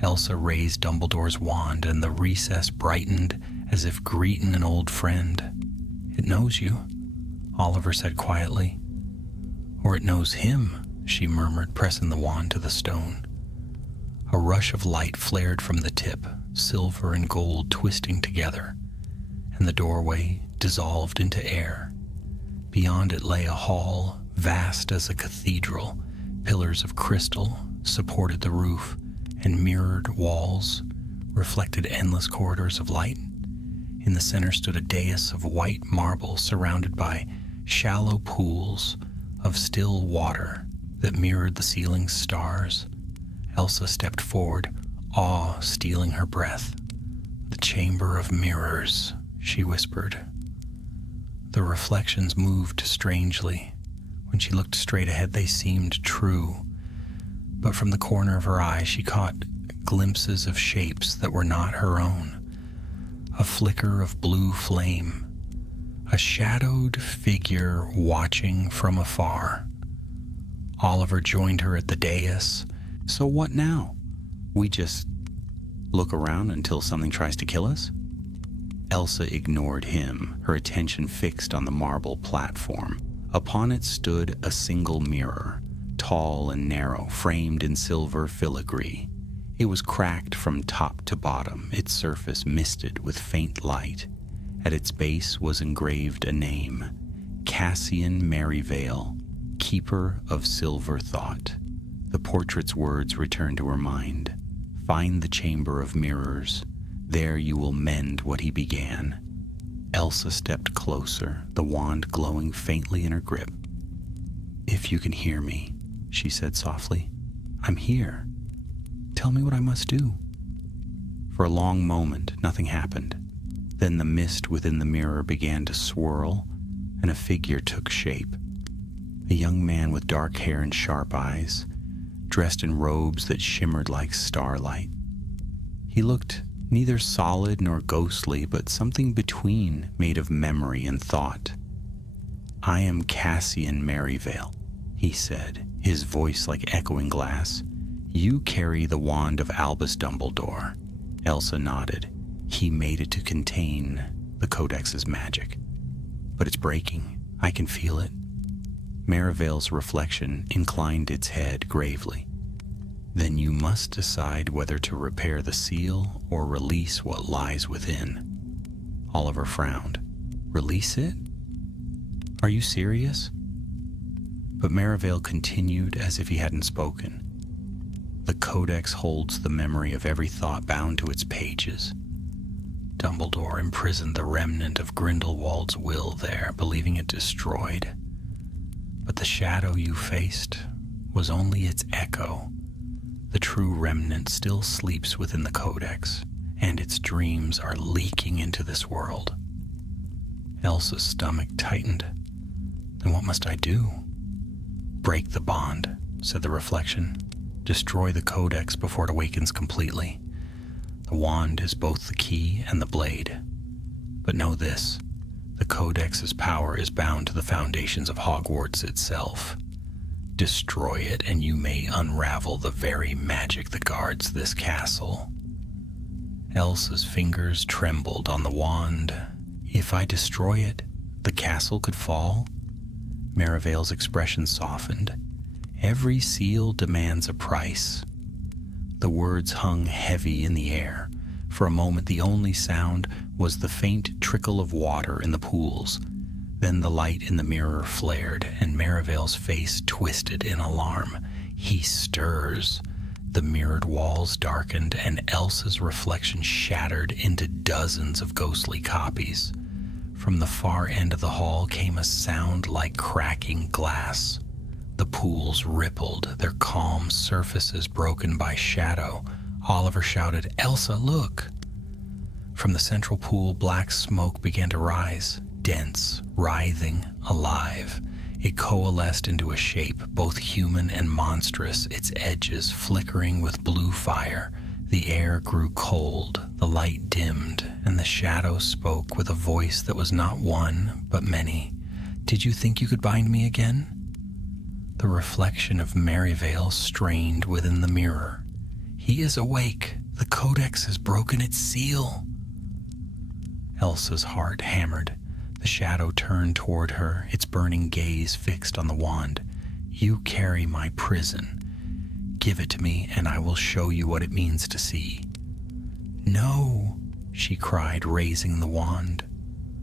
Elsa raised Dumbledore's wand, and the recess brightened as if greeting an old friend. "It knows you," Oliver said quietly. "Or it knows him," she murmured, pressing the wand to the stone. A rush of light flared from the tip, silver and gold twisting together, and the doorway dissolved into air. Beyond it lay a hall, vast as a cathedral. Pillars of crystal supported the roof, and mirrored walls reflected endless corridors of light. In the center stood a dais of white marble surrounded by shallow pools of still water that mirrored the ceiling's stars. Elsa stepped forward, awe stealing her breath. "The Chamber of Mirrors," she whispered. The reflections moved strangely. When she looked straight ahead, they seemed true. But from the corner of her eye, she caught glimpses of shapes that were not her own. A flicker of blue flame, a shadowed figure watching from afar. Oliver joined her at the dais. "So what now? We just look around until something tries to kill us?" Elsa ignored him, her attention fixed on the marble platform. Upon it stood a single mirror, tall and narrow, framed in silver filigree. It was cracked from top to bottom, its surface misted with faint light. At its base was engraved a name: Cassian Merivale, Keeper of Silver Thought. The portrait's words returned to her mind. Find the chamber of mirrors. There you will mend what he began. Elsa stepped closer, the wand glowing faintly in her grip. If you can hear me, she said softly, I'm here. Tell me what I must do. For a long moment, nothing happened. Then the mist within the mirror began to swirl, and a figure took shape. A young man with dark hair and sharp eyes, dressed in robes that shimmered like starlight. He looked neither solid nor ghostly, but something between, made of memory and thought. I am Cassian Merivale, he said, his voice like echoing glass. You carry the wand of Albus Dumbledore. Elsa nodded. He made it to contain the Codex's magic. But it's breaking. I can feel it. Merivale's reflection inclined its head gravely. Then you must decide whether to repair the seal or release what lies within. Oliver frowned. Release it? Are you serious? But Merivale continued as if he hadn't spoken. The Codex holds the memory of every thought bound to its pages. Dumbledore imprisoned the remnant of Grindelwald's will there, believing it destroyed. But the shadow you faced was only its echo. The true remnant still sleeps within the Codex, and its dreams are leaking into this world. Elsa's stomach tightened. Then what must I do? Break the bond, said the reflection. Destroy the Codex before it awakens completely. The wand is both the key and the blade. But know this, the Codex's power is bound to the foundations of Hogwarts itself. Destroy it and you may unravel the very magic that guards this castle. Elsa's fingers trembled on the wand. If I destroy it, the castle could fall? Merivale's expression softened. Every seal demands a price. The words hung heavy in the air. For a moment, the only sound was the faint trickle of water in the pools. Then the light in the mirror flared, and Merivale's face twisted in alarm. He stirs. The mirrored walls darkened, and Elsa's reflection shattered into dozens of ghostly copies. From the far end of the hall came a sound like cracking glass. The pools rippled, their calm surfaces broken by shadow. Oliver shouted, Elsa, look! From the central pool, black smoke began to rise, dense, writhing, alive. It coalesced into a shape, both human and monstrous, its edges flickering with blue fire. The air grew cold, the light dimmed, and the shadow spoke with a voice that was not one, but many. Did you think you could bind me again? The reflection of Merivale strained within the mirror. He is awake. The Codex has broken its seal. Elsa's heart hammered. The shadow turned toward her, its burning gaze fixed on the wand. You carry my prison. Give it to me, and I will show you what it means to see. No, she cried, raising the wand.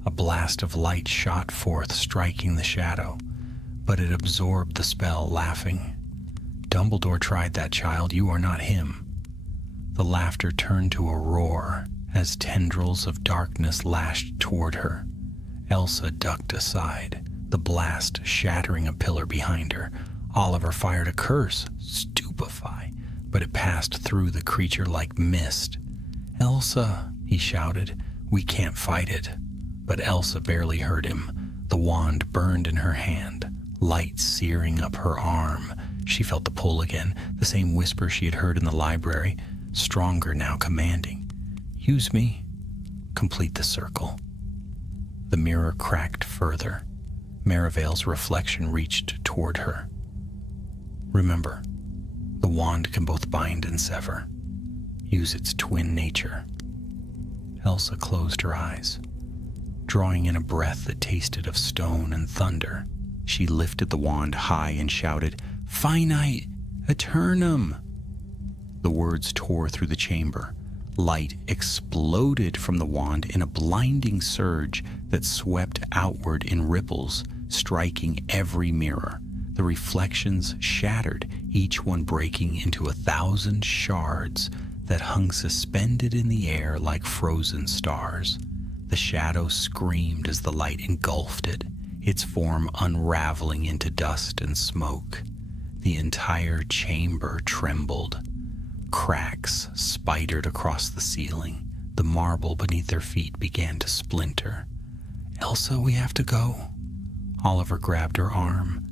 A blast of light shot forth, striking the shadow. But it absorbed the spell, laughing. Dumbledore tried that, child. You are not him. The laughter turned to a roar as tendrils of darkness lashed toward her. Elsa ducked aside, the blast shattering a pillar behind her. Oliver fired a curse, stupefy, but it passed through the creature like mist. Elsa, he shouted, we can't fight it. But Elsa barely heard him. The wand burned in her hand, light searing up her arm. She felt the pull again, the same whisper she had heard in the library, stronger now, commanding. Use me. Complete the circle. The mirror cracked further. Merivale's reflection reached toward her. Remember, the wand can both bind and sever. Use its twin nature. Elsa closed her eyes. Drawing in a breath that tasted of stone and thunder, she lifted the wand high and shouted, Finite Eternum! The words tore through the chamber. Light exploded from the wand in a blinding surge that swept outward in ripples, striking every mirror. The reflections shattered, each one breaking into 1,000 shards that hung suspended in the air like frozen stars. The shadow screamed as the light engulfed it, its form unraveling into dust and smoke. The entire chamber trembled. Cracks spidered across the ceiling. The marble beneath their feet began to splinter. "Elsa, we have to go." Oliver grabbed her arm.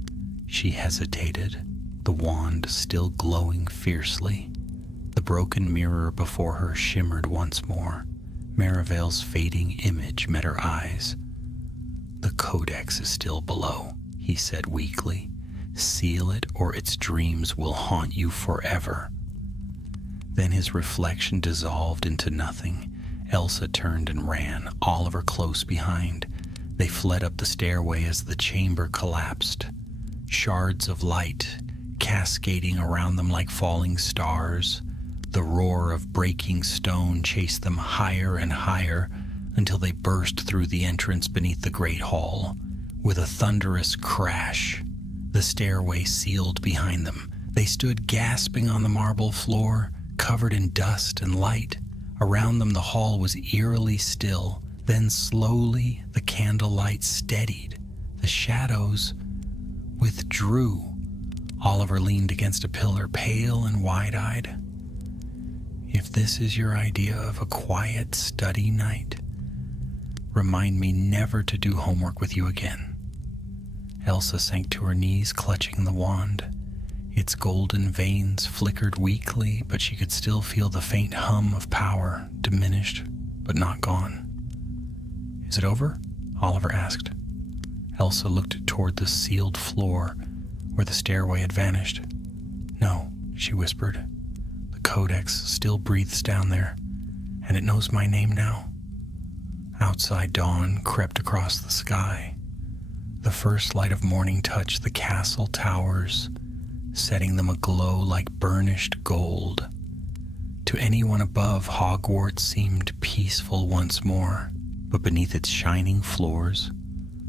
She hesitated, the wand still glowing fiercely. The broken mirror before her shimmered once more. Merivale's fading image met her eyes. "The codex is still below," he said weakly. "Seal it or its dreams will haunt you forever." Then his reflection dissolved into nothing. Elsa turned and ran, Oliver close behind. They fled up the stairway as the chamber collapsed. Shards of light cascading around them like falling stars. The roar of breaking stone chased them higher and higher until they burst through the entrance beneath the great hall. With a thunderous crash, the stairway sealed behind them. They stood gasping on the marble floor, covered in dust and light. Around them the hall was eerily still. Then slowly the candlelight steadied. The shadows withdrew. Oliver leaned against a pillar, pale and wide-eyed. "If this is your idea of a quiet study night, remind me never to do homework with you again." Elsa sank to her knees, clutching the wand. Its golden veins flickered weakly, but she could still feel the faint hum of power, diminished but not gone. "Is it over?" Oliver asked. Elsa looked toward the sealed floor where the stairway had vanished. "No," she whispered. "The codex still breathes down there, and it knows my name now." Outside, dawn crept across the sky. The first light of morning touched the castle towers, setting them aglow like burnished gold. To anyone above, Hogwarts seemed peaceful once more, but beneath its shining floors,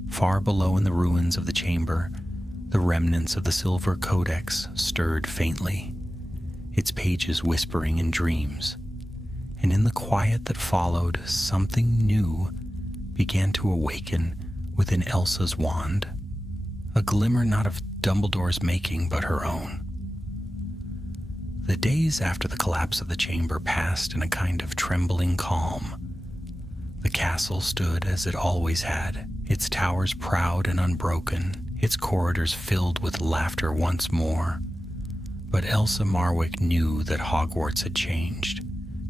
far below in the ruins of the chamber, the remnants of the silver codex stirred faintly, its pages whispering in dreams. And in the quiet that followed, something new began to awaken within Elsa's wand, a glimmer not of Dumbledore's making, but her own. The days after the collapse of the chamber passed in a kind of trembling calm. The castle stood as it always had, its towers proud and unbroken, its corridors filled with laughter once more. But Elsa Marwick knew that Hogwarts had changed.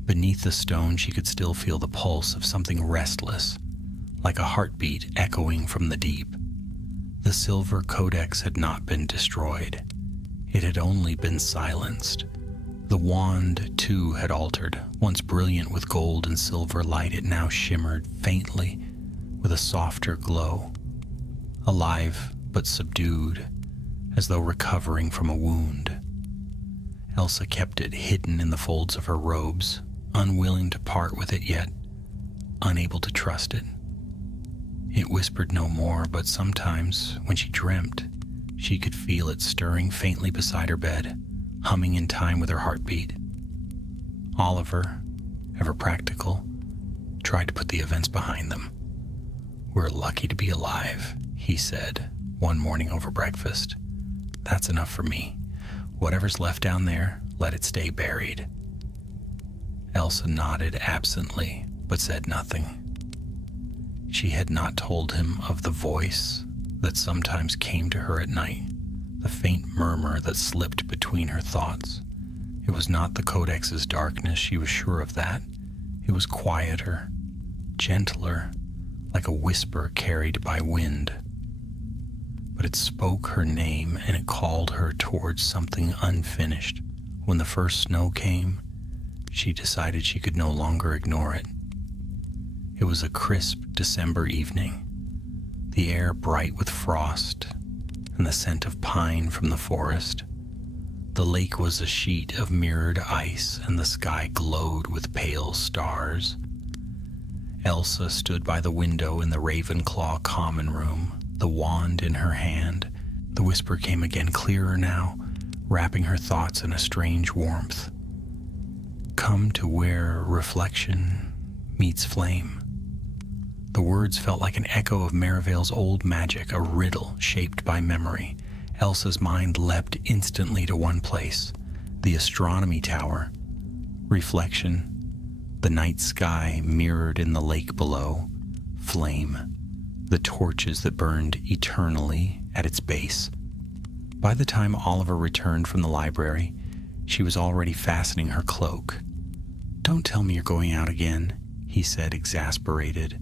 Beneath the stone, she could still feel the pulse of something restless, like a heartbeat echoing from the deep. The silver codex had not been destroyed. It had only been silenced. The wand, too, had altered. Once brilliant with gold and silver light, it now shimmered faintly with a softer glow. Alive but subdued, as though recovering from a wound. Elsa kept it hidden in the folds of her robes, unwilling to part with it yet unable to trust it. It whispered no more, but sometimes, when she dreamt, she could feel it stirring faintly beside her bed, humming in time with her heartbeat. Oliver, ever practical, tried to put the events behind them. "We're lucky to be alive," he said one morning over breakfast. "That's enough for me. Whatever's left down there, let it stay buried." Elsa nodded absently, but said nothing. She had not told him of the voice that sometimes came to her at night, the faint murmur that slipped between her thoughts. It was not the codex's darkness, she was sure of that. It was quieter, gentler, like a whisper carried by wind. But it spoke her name, and it called her towards something unfinished. When the first snow came, she decided she could no longer ignore it. It was a crisp December evening, the air bright with frost and the scent of pine from the forest. The lake was a sheet of mirrored ice, and the sky glowed with pale stars. Elsa stood by the window in the Ravenclaw common room, the wand in her hand. The whisper came again, clearer now, wrapping her thoughts in a strange warmth. Come to where reflection meets flame. The words felt like an echo of Merivale's old magic, a riddle shaped by memory. Elsa's mind leapt instantly to one place, the astronomy tower. Reflection, the night sky mirrored in the lake below. Flame, the torches that burned eternally at its base. By the time Oliver returned from the library, she was already fastening her cloak. "Don't tell me you're going out again," he said, exasperated.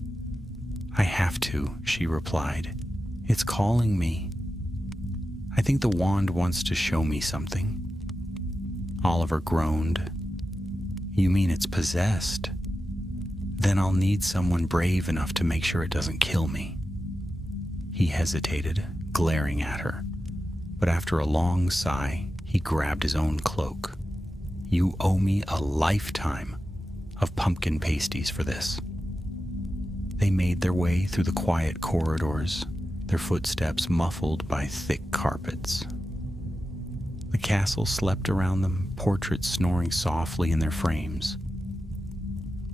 "I have to," she replied. "It's calling me. I think the wand wants to show me something." Oliver groaned. "You mean it's possessed? Then I'll need someone brave enough to make sure it doesn't kill me." He hesitated, glaring at her, but after a long sigh, he grabbed his own cloak. "You owe me a lifetime of pumpkin pasties for this." They made their way through the quiet corridors, their footsteps muffled by thick carpets. The castle slept around them, portraits snoring softly in their frames.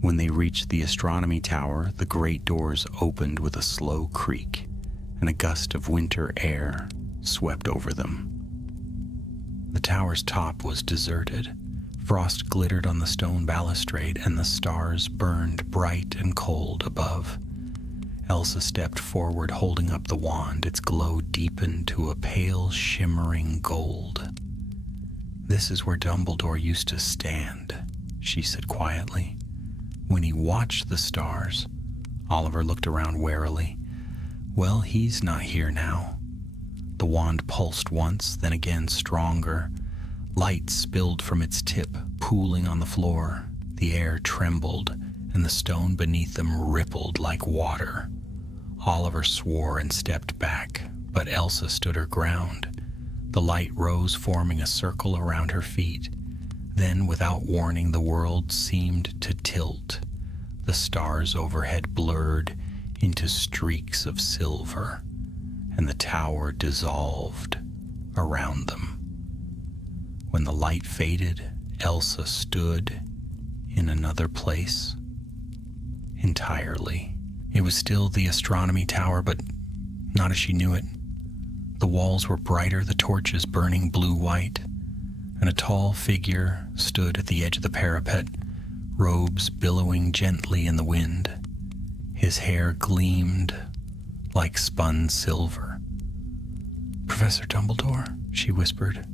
When they reached the astronomy tower, the great doors opened with a slow creak, and a gust of winter air swept over them. The tower's top was deserted. Frost glittered on the stone balustrade, and the stars burned bright and cold above. Elsa stepped forward, holding up the wand. Its glow deepened to a pale, shimmering gold. "This is where Dumbledore used to stand," she said quietly, "when he watched the stars." Oliver looked around warily. "Well, he's not here now." The wand pulsed once, then again stronger. Light spilled from its tip, pooling on the floor. The air trembled, and the stone beneath them rippled like water. Oliver swore and stepped back, but Elsa stood her ground. The light rose, forming a circle around her feet. Then, without warning, the world seemed to tilt. The stars overhead blurred into streaks of silver, and the tower dissolved around them. When the light faded, Elsa stood in another place entirely. It was still the astronomy tower, but not as she knew it. The walls were brighter, the torches burning blue-white, and a tall figure stood at the edge of the parapet, robes billowing gently in the wind. His hair gleamed like spun silver. "Professor Dumbledore," she whispered.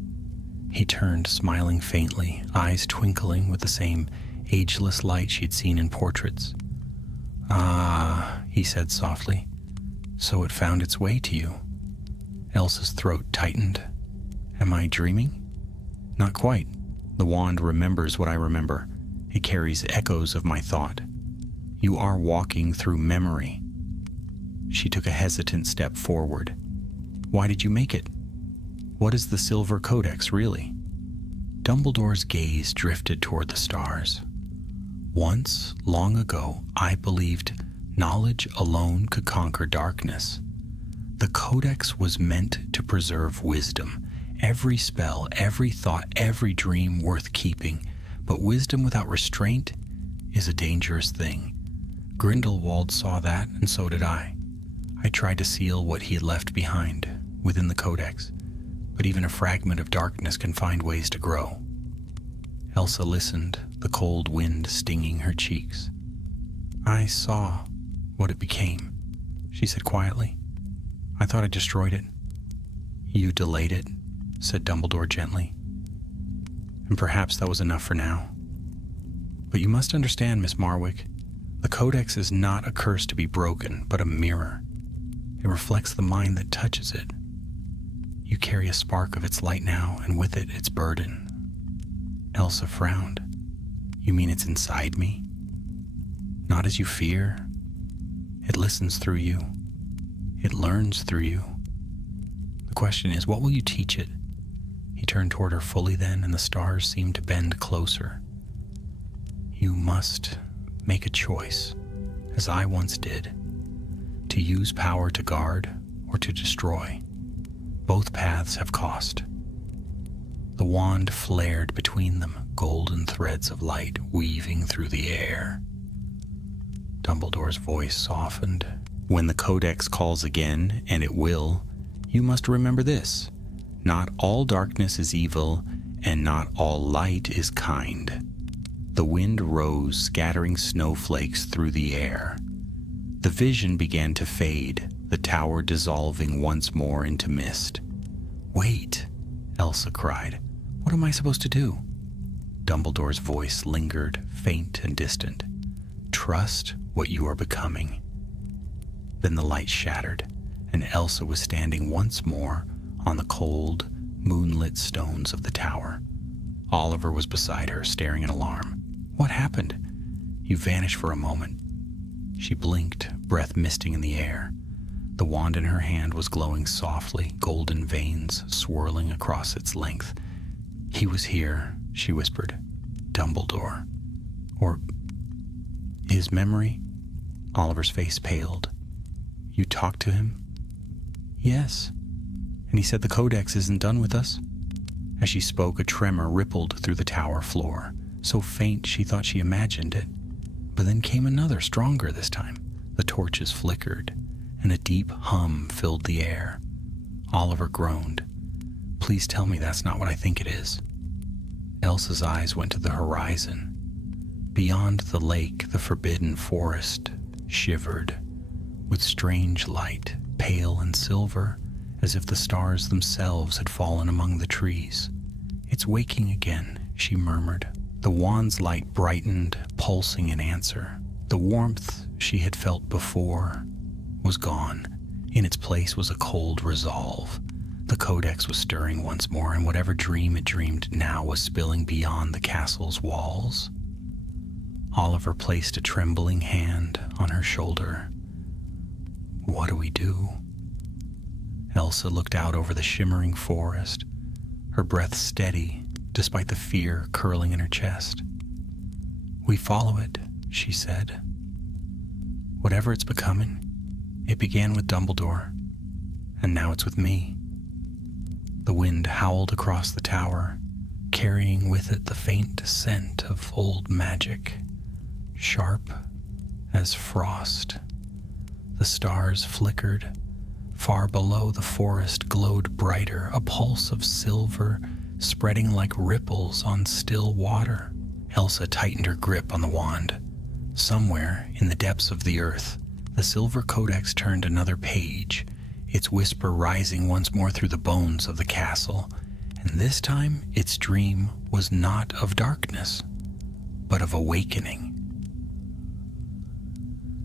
He turned, smiling faintly, eyes twinkling with the same ageless light she'd seen in portraits. "Ah," he said softly, "so it found its way to you." Elsa's throat tightened. "Am I dreaming?" "Not quite. The wand remembers what I remember. It carries echoes of my thought. You are walking through memory." She took a hesitant step forward. "Why did you make it? What is the Silver Codex, really?" Dumbledore's gaze drifted toward the stars. "Once, long ago, I believed knowledge alone could conquer darkness. The Codex was meant to preserve wisdom. Every spell, every thought, every dream worth keeping. But wisdom without restraint is a dangerous thing. Grindelwald saw that, and so did I. I tried to seal what he had left behind within the Codex, but even a fragment of darkness can find ways to grow." Elsa listened, the cold wind stinging her cheeks. "I saw what it became," she said quietly. "I thought I destroyed it." "You delayed it," said Dumbledore gently. "And perhaps that was enough for now. But you must understand, Miss Marwick, the Codex is not a curse to be broken, but a mirror. It reflects the mind that touches it. You carry a spark of its light now, and with it, its burden." Elsa frowned. "You mean it's inside me? Not as you fear. It listens through you. It learns through you. The question is, what will you teach it?" He He turned toward her fully then, and the stars seemed to bend closer. You must make a choice, as I once did, to use power to guard or to destroy. Both paths have cost. The wand flared between them, golden threads of light weaving through the air. Dumbledore's voice softened. When the Codex calls again, and it will, you must remember this. Not all darkness is evil, and not all light is kind. The wind rose, scattering snowflakes through the air. The vision began to fade, the tower dissolving once more into mist. Wait, Elsa cried. What am I supposed to do? Dumbledore's voice lingered, faint and distant. Trust what you are becoming. Then the light shattered, and Elsa was standing once more on the cold, moonlit stones of the tower. Oliver was beside her, staring in alarm. What happened? You vanished for a moment. She blinked, breath misting in the air. The wand in her hand was glowing softly, golden veins swirling across its length. He was here, she whispered. Dumbledore. Or his memory? Oliver's face paled. You talked to him? Yes. And he said the Codex isn't done with us. As she spoke, a tremor rippled through the tower floor, so faint she thought she imagined it. But then came another, stronger this time. The torches flickered, and a deep hum filled the air. Oliver groaned. Please tell me that's not what I think it is. Elsa's eyes went to the horizon. Beyond the lake, the forbidden forest shivered, with strange light, pale and silver, as if the stars themselves had fallen among the trees. It's waking again, she murmured. The wand's light brightened, pulsing in answer. The warmth she had felt before was gone. In its place was a cold resolve. The Codex was stirring once more, and whatever dream it dreamed now was spilling beyond the castle's walls. Oliver placed a trembling hand on her shoulder. What do we do? Elsa looked out over the shimmering forest, her breath steady despite the fear curling in her chest. We follow it, she said. Whatever it's becoming, it began with Dumbledore, and now it's with me. The wind howled across the tower, carrying with it the faint scent of old magic, sharp as frost. The stars flickered. Far below, the forest glowed brighter, a pulse of silver spreading like ripples on still water. Elsa tightened her grip on the wand. Somewhere in the depths of the earth, the silver codex turned another page, its whisper rising once more through the bones of the castle. And this time, its dream was not of darkness, but of awakening.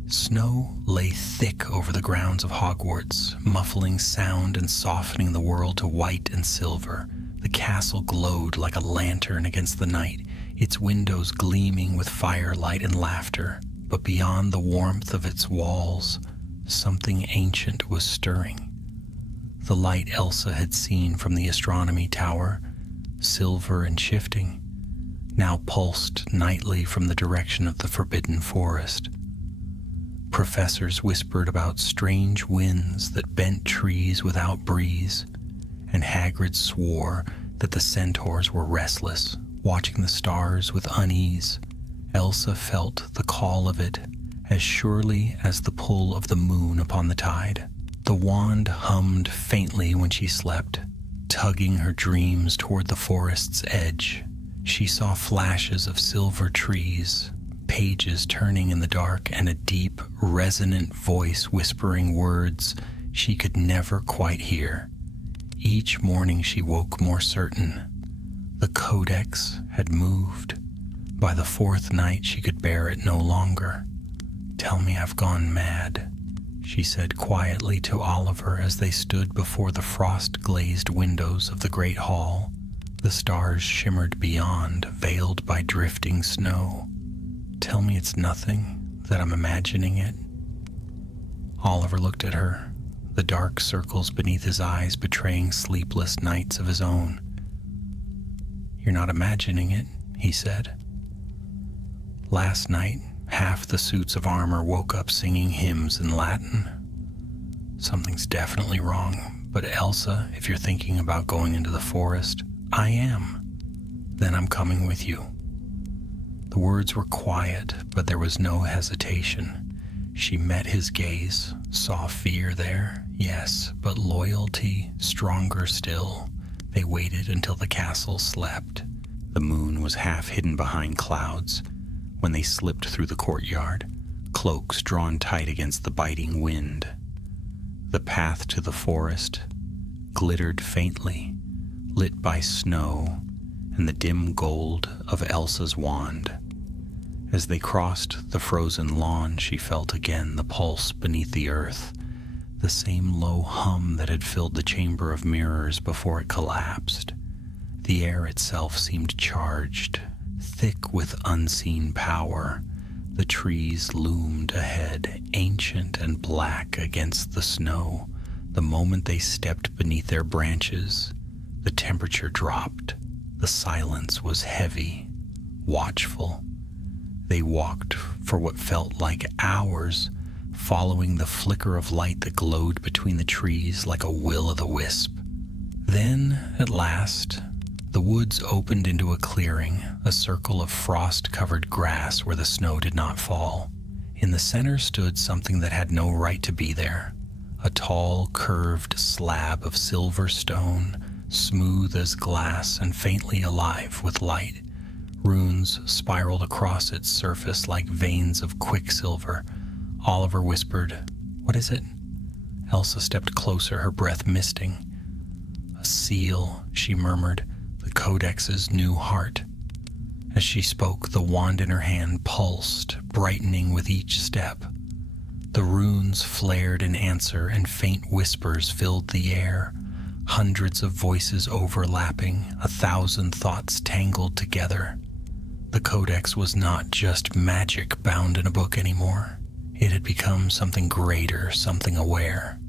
Snow lay thick over the grounds of Hogwarts, muffling sound and softening the world to white and silver. The castle glowed like a lantern against the night, its windows gleaming with firelight and laughter. But beyond the warmth of its walls, something ancient was stirring. The light Elsa had seen from the astronomy tower, silver and shifting, now pulsed nightly from the direction of the forbidden forest. Professors whispered about strange winds that bent trees without breeze, and Hagrid swore that the centaurs were restless, watching the stars with unease. Elsa felt the call of it as surely as the pull of the moon upon the tide. The wand hummed faintly when she slept, tugging her dreams toward the forest's edge. She saw flashes of silver trees, pages turning in the dark, and a deep, resonant voice whispering words she could never quite hear. Each morning she woke more certain. The codex had moved. By the fourth night she could bear it no longer. "Tell me I've gone mad," she said quietly to Oliver as they stood before the frost-glazed windows of the great hall. The stars shimmered beyond, veiled by drifting snow. "Tell me it's nothing, that I'm imagining it." Oliver looked at her, the dark circles beneath his eyes betraying sleepless nights of his own. "You're not imagining it," he said. "Last night, half the suits of armor woke up singing hymns in Latin. Something's definitely wrong, but Elsa, if you're thinking about going into the forest, I am. Then I'm coming with you." The words were quiet, but there was no hesitation. She met his gaze, saw fear there, yes, but loyalty, stronger still. They waited until the castle slept. The moon was half hidden behind clouds when they slipped through the courtyard, cloaks drawn tight against the biting wind. The path to the forest glittered faintly, lit by snow and the dim gold of Elsa's wand. As they crossed the frozen lawn, she felt again the pulse beneath the earth, the same low hum that had filled the chamber of mirrors before it collapsed. The air itself seemed charged, thick with unseen power. The trees loomed ahead, ancient and black against the snow. The moment they stepped beneath their branches, the temperature dropped. The silence was heavy, watchful. They walked for what felt like hours, following the flicker of light that glowed between the trees like a will-o'-the-wisp. Then, at last, the woods opened into a clearing, a circle of frost-covered grass where the snow did not fall. In the center stood something that had no right to be there, a tall, curved slab of silver stone, smooth as glass and faintly alive with light. Runes spiraled across its surface like veins of quicksilver. Oliver whispered, "What is it?" Elsa stepped closer, her breath misting. "A seal," she murmured, "the Codex's new heart." As she spoke, the wand in her hand pulsed, brightening with each step. The runes flared in answer, and faint whispers filled the air. Hundreds of voices overlapping, 1,000 thoughts tangled together. The Codex was not just magic bound in a book anymore. It had become something greater, something aware.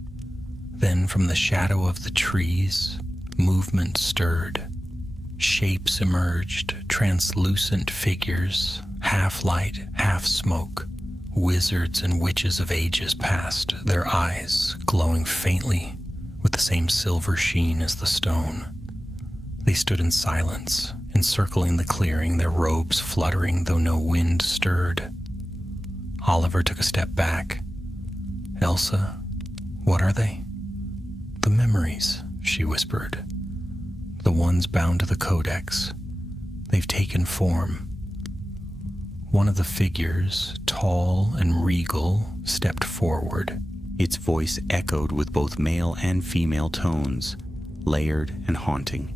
Then from the shadow of the trees, movement stirred. Shapes emerged, translucent figures, half light, half smoke. Wizards and witches of ages past, their eyes glowing faintly with the same silver sheen as the stone. They stood in silence, encircling the clearing, their robes fluttering though no wind stirred. Oliver took a step back. "Elsa, what are they?" "The memories," she whispered. "The ones bound to the Codex. They've taken form." One of the figures, tall and regal, stepped forward. Its voice echoed with both male and female tones, layered and haunting.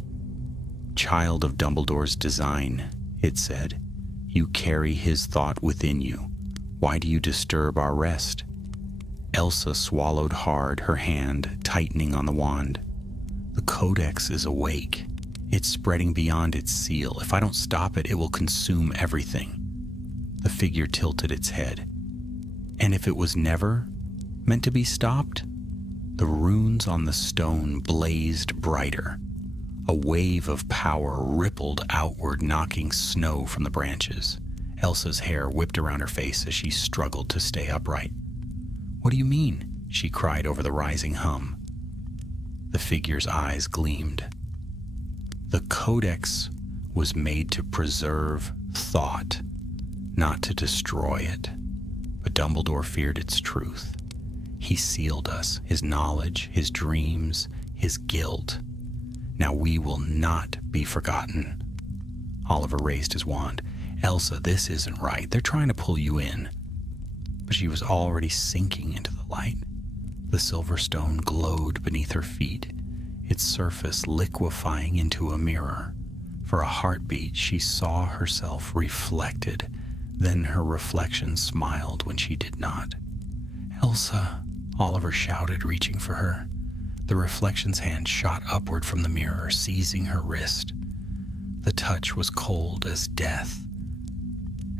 "Child of Dumbledore's design," it said. "You carry his thought within you. Why do you disturb our rest?" Elsa swallowed hard, her hand tightening on the wand. "The Codex is awake. It's spreading beyond its seal. If I don't stop it, it will consume everything." The figure tilted its head. "And if it was never meant to be stopped?" The runes on the stone blazed brighter. A wave of power rippled outward, knocking snow from the branches. Elsa's hair whipped around her face as she struggled to stay upright. "What do you mean?" she cried over the rising hum. The figure's eyes gleamed. "The Codex was made to preserve thought, not to destroy it. But Dumbledore feared its truth. He sealed us, his knowledge, his dreams, his guilt. Now we will not be forgotten." Oliver raised his wand. "Elsa, this isn't right. They're trying to pull you in." But she was already sinking into the light. The silver stone glowed beneath her feet, its surface liquefying into a mirror. For a heartbeat, she saw herself reflected. Then her reflection smiled when she did not. "Elsa," Oliver shouted, reaching for her. The reflection's hand shot upward from the mirror, seizing her wrist. The touch was cold as death.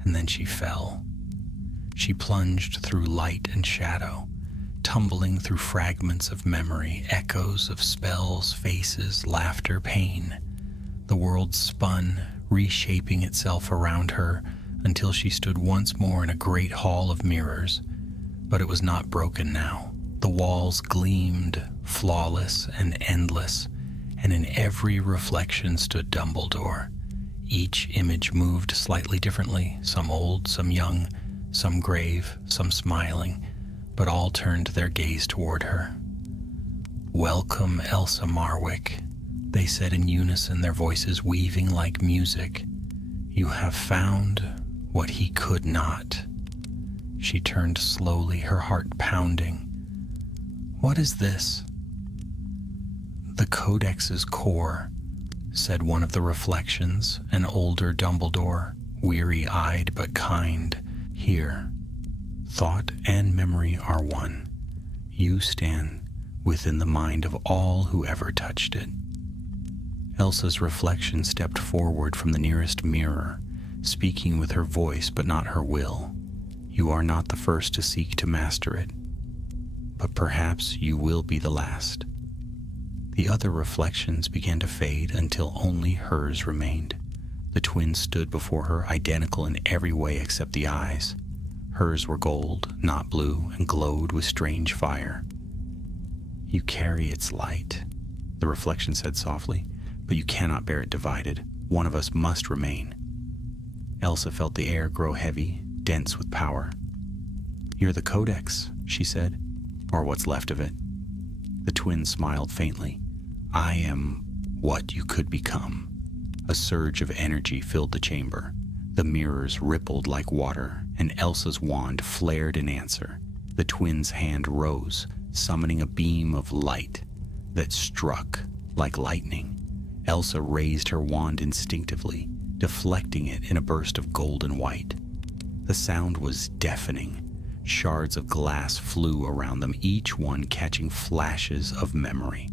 And then she fell. She plunged through light and shadow, tumbling through fragments of memory, echoes of spells, faces, laughter, pain. The world spun, reshaping itself around her until she stood once more in a great hall of mirrors. But it was not broken now. The walls gleamed, flawless and endless, and in every reflection stood Dumbledore. Each image moved slightly differently, some old, some young, some grave, some smiling, but all turned their gaze toward her. "Welcome, Elsa Marwick," they said in unison, their voices weaving like music. "You have found what he could not." She turned slowly, her heart pounding. "What is this?" "The Codex's core," said one of the reflections, an older Dumbledore, weary-eyed but kind. "Here, thought and memory are one. You stand within the mind of all who ever touched it." Elsa's reflection stepped forward from the nearest mirror, speaking with her voice but not her will. "You are not the first to seek to master it, but perhaps you will be the last." The other reflections began to fade until only hers remained. The twins stood before her, identical in every way except the eyes. Hers were gold, not blue, and glowed with strange fire. "You carry its light," the reflection said softly, "but you cannot bear it divided. One of us must remain." Elsa felt the air grow heavy, dense with power. "You're the Codex," she said, "or what's left of it." The twins smiled faintly. "I am what you could become." A surge of energy filled the chamber. The mirrors rippled like water, and Elsa's wand flared in answer. The twins' hand rose, summoning a beam of light that struck like lightning. Elsa raised her wand instinctively, deflecting it in a burst of golden white. The sound was deafening. Shards of glass flew around them, each one catching flashes of memory.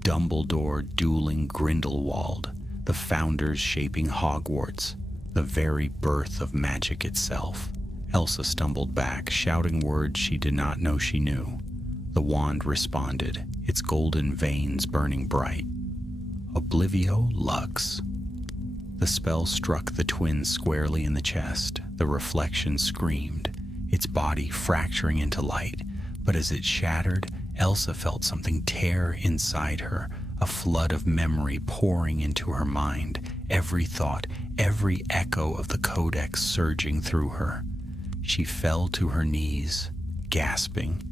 Dumbledore dueling Grindelwald, the founders shaping Hogwarts, the very birth of magic itself. Elsa stumbled back, shouting words she did not know she knew. The wand responded, its golden veins burning bright. "Oblivio Lux." The spell struck the twins squarely in the chest. The reflection screamed, its body fracturing into light. But as it shattered, Elsa felt something tear inside her, a flood of memory pouring into her mind, every thought, every echo of the Codex surging through her. She fell to her knees, gasping.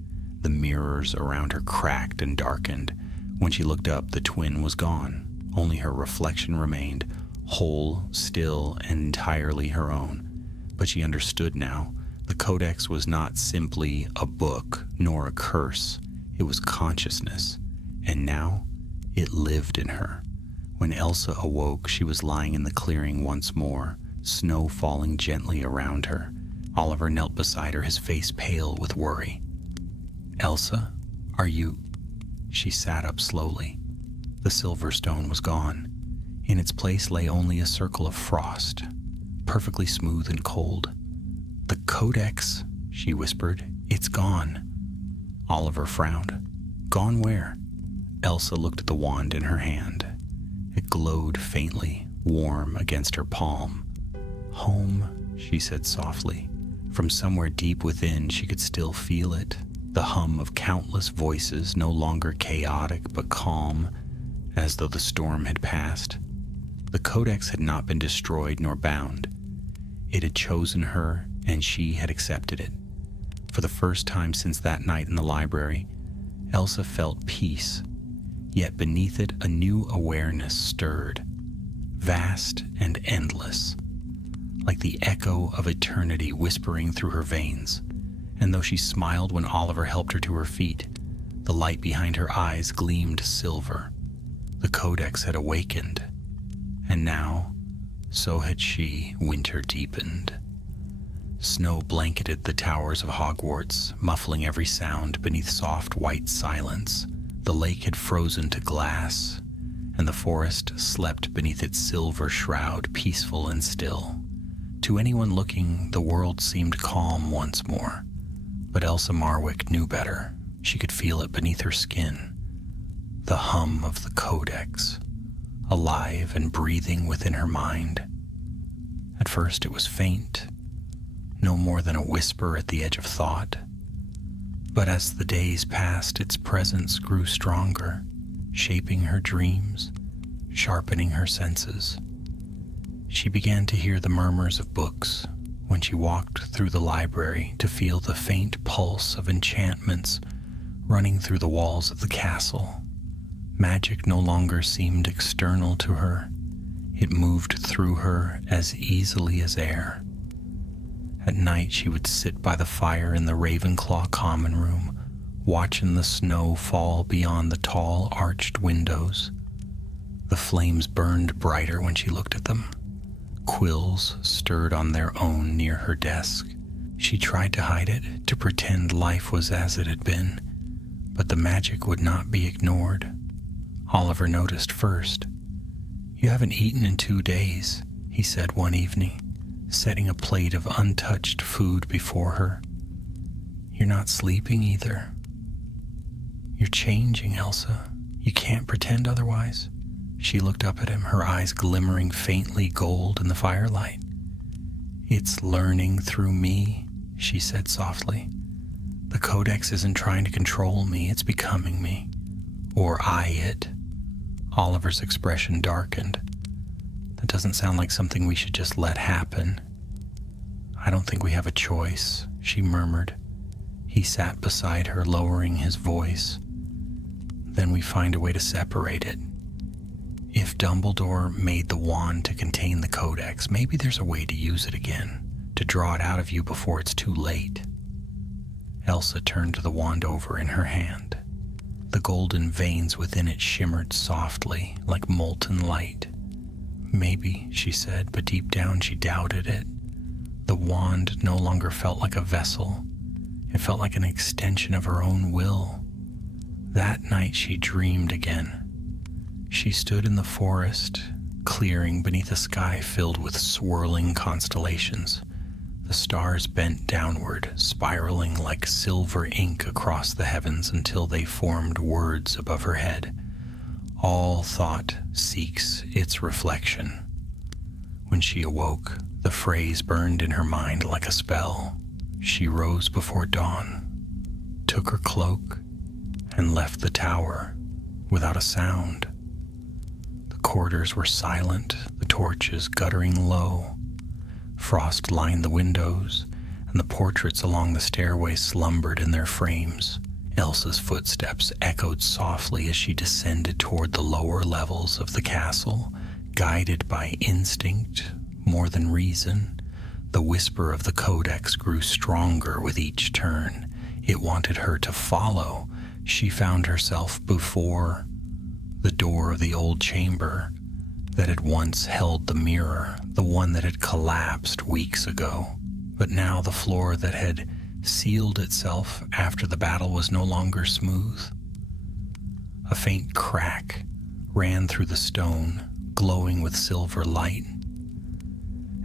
The mirrors around her cracked and darkened. When she looked up, the twin was gone. Only her reflection remained, whole, still, and entirely her own. But she understood now. The Codex was not simply a book, nor a curse. It was consciousness, and now it lived in her. When Elsa awoke, she was lying in the clearing once more, snow falling gently around her. Oliver knelt beside her, his face pale with worry. "Elsa, are you—" She sat up slowly. The silver stone was gone. In its place lay only a circle of frost, perfectly smooth and cold. "The Codex," she whispered, "it's gone." Oliver frowned. "Gone where?" Elsa looked at the wand in her hand. It glowed faintly, warm against her palm. "Home," she said softly. From somewhere deep within, she could still feel it. The hum of countless voices, no longer chaotic but calm, as though the storm had passed. The Codex had not been destroyed nor bound. It had chosen her, and she had accepted it. For the first time since that night in the library, Elsa felt peace, yet beneath it a new awareness stirred, vast and endless, like the echo of eternity whispering through her veins. And though she smiled when Oliver helped her to her feet, the light behind her eyes gleamed silver. The Codex had awakened, and now, so had she. Winter deepened. Snow blanketed the towers of Hogwarts, muffling every sound beneath soft white silence. The lake had frozen to glass, and the forest slept beneath its silver shroud, peaceful and still. To anyone looking, the world seemed calm once more. But Elsa Marwick knew better. She could feel it beneath her skin. The hum of the Codex. alive and breathing within her mind. At first it was faint, no more than a whisper at the edge of thought. But as the days passed, its presence grew stronger, shaping her dreams, sharpening her senses. She began to hear the murmurs of books when she walked through the library, to feel the faint pulse of enchantments running through the walls of the castle. Magic no longer seemed external to her. It moved through her as easily as air. At night she would sit by the fire in the Ravenclaw common room, watching the snow fall beyond the tall arched windows. The flames burned brighter when she looked at them. Quills stirred on their own near her desk. She tried to hide it, to pretend life was as it had been, but the magic would not be ignored. Oliver noticed first. "You haven't eaten in 2 days," he said one evening, setting a plate of untouched food before her. "You're not sleeping either. You're changing, Elsa. You can't pretend otherwise." She looked up at him, her eyes glimmering faintly gold in the firelight. "It's learning through me," she said softly. "The Codex isn't trying to control me, it's becoming me. Or I it." Oliver's expression darkened. "That doesn't sound like something we should just let happen." "I don't think we have a choice," she murmured. He sat beside her, lowering his voice. "Then we find a way to separate it. If Dumbledore made the wand to contain the Codex, maybe there's a way to use it again, to draw it out of you before it's too late." Elsa turned the wand over in her hand. The golden veins within it shimmered softly, like molten light. "Maybe," she said, but deep down she doubted it. The wand no longer felt like a vessel. It felt like an extension of her own will. That night she dreamed again. She stood in the forest, clearing beneath a sky filled with swirling constellations. The stars bent downward, spiraling like silver ink across the heavens until they formed words above her head. All thought seeks its reflection. When she awoke, the phrase burned in her mind like a spell. She rose before dawn, took her cloak, and left the tower without a sound. The corridors were silent, the torches guttering low. Frost lined the windows, and the portraits along the stairway slumbered in their frames. Elsa's footsteps echoed softly as she descended toward the lower levels of the castle, guided by instinct more than reason. The whisper of the Codex grew stronger with each turn. It wanted her to follow. She found herself before the door of the old chamber that had once held the mirror, the one that had collapsed weeks ago. But now the floor that had sealed itself after the battle was no longer smooth. A faint crack ran through the stone, glowing with silver light.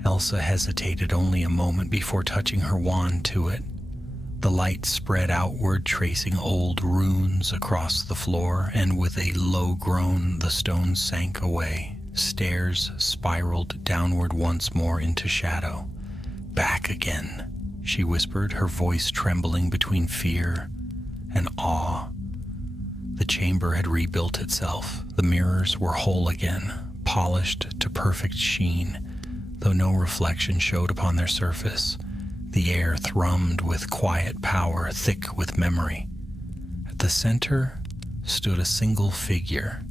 Elsa hesitated only a moment before touching her wand to it. The light spread outward, tracing old runes across the floor, and with a low groan, the stone sank away. Stairs spiraled downward once more into shadow. "Back again," she whispered, her voice trembling between fear and awe. The chamber had rebuilt itself. The mirrors were whole again, polished to perfect sheen, though no reflection showed upon their surface. The air thrummed with quiet power, thick with memory. At the center stood a single figure,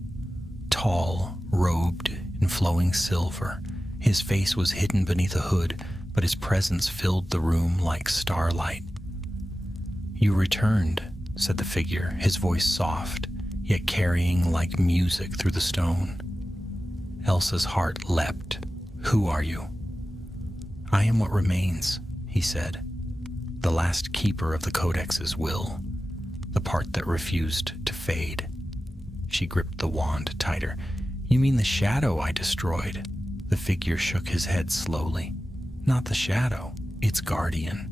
tall, robed in flowing silver. His face was hidden beneath a hood, but his presence filled the room like starlight. "You returned," said the figure, his voice soft, yet carrying like music through the stone. Elsa's heart leapt. "Who are you?" "I am what remains," he said, "the last keeper of the Codex's will, the part that refused to fade." She gripped the wand tighter. "You mean the shadow I destroyed?" The figure shook his head slowly. "Not the shadow, its guardian.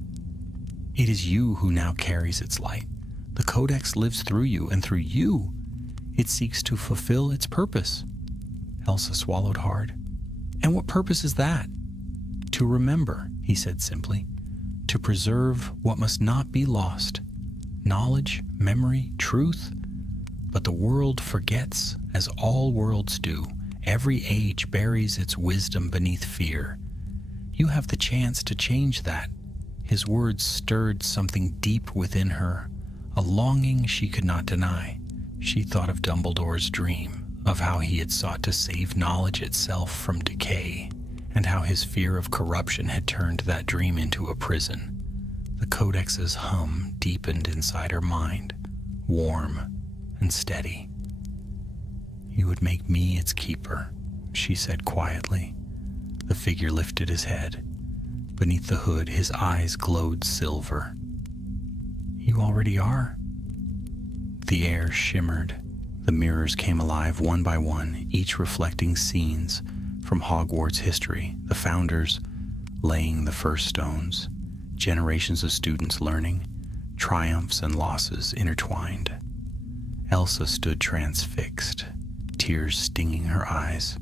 It is you who now carries its light. The Codex lives through you, and through you, it seeks to fulfill its purpose." Elsa swallowed hard. And what purpose is that? To remember, he said simply. To preserve what must not be lost. Knowledge, memory, truth. But the world forgets, as all worlds do. Every age buries its wisdom beneath fear. You have the chance to change that. His words stirred something deep within her, a longing she could not deny. She thought of Dumbledore's dream, of how he had sought to save knowledge itself from decay, and how his fear of corruption had turned that dream into a prison. The Codex's hum deepened inside her mind, warm and steady. "You would make me its keeper," she said quietly. The figure lifted his head. Beneath the hood, his eyes glowed silver. "You already are." The air shimmered. The mirrors came alive one by one, each reflecting scenes from Hogwarts history, the founders laying the first stones, generations of students learning, triumphs and losses intertwined. Elsa stood transfixed, tears stinging her eyes.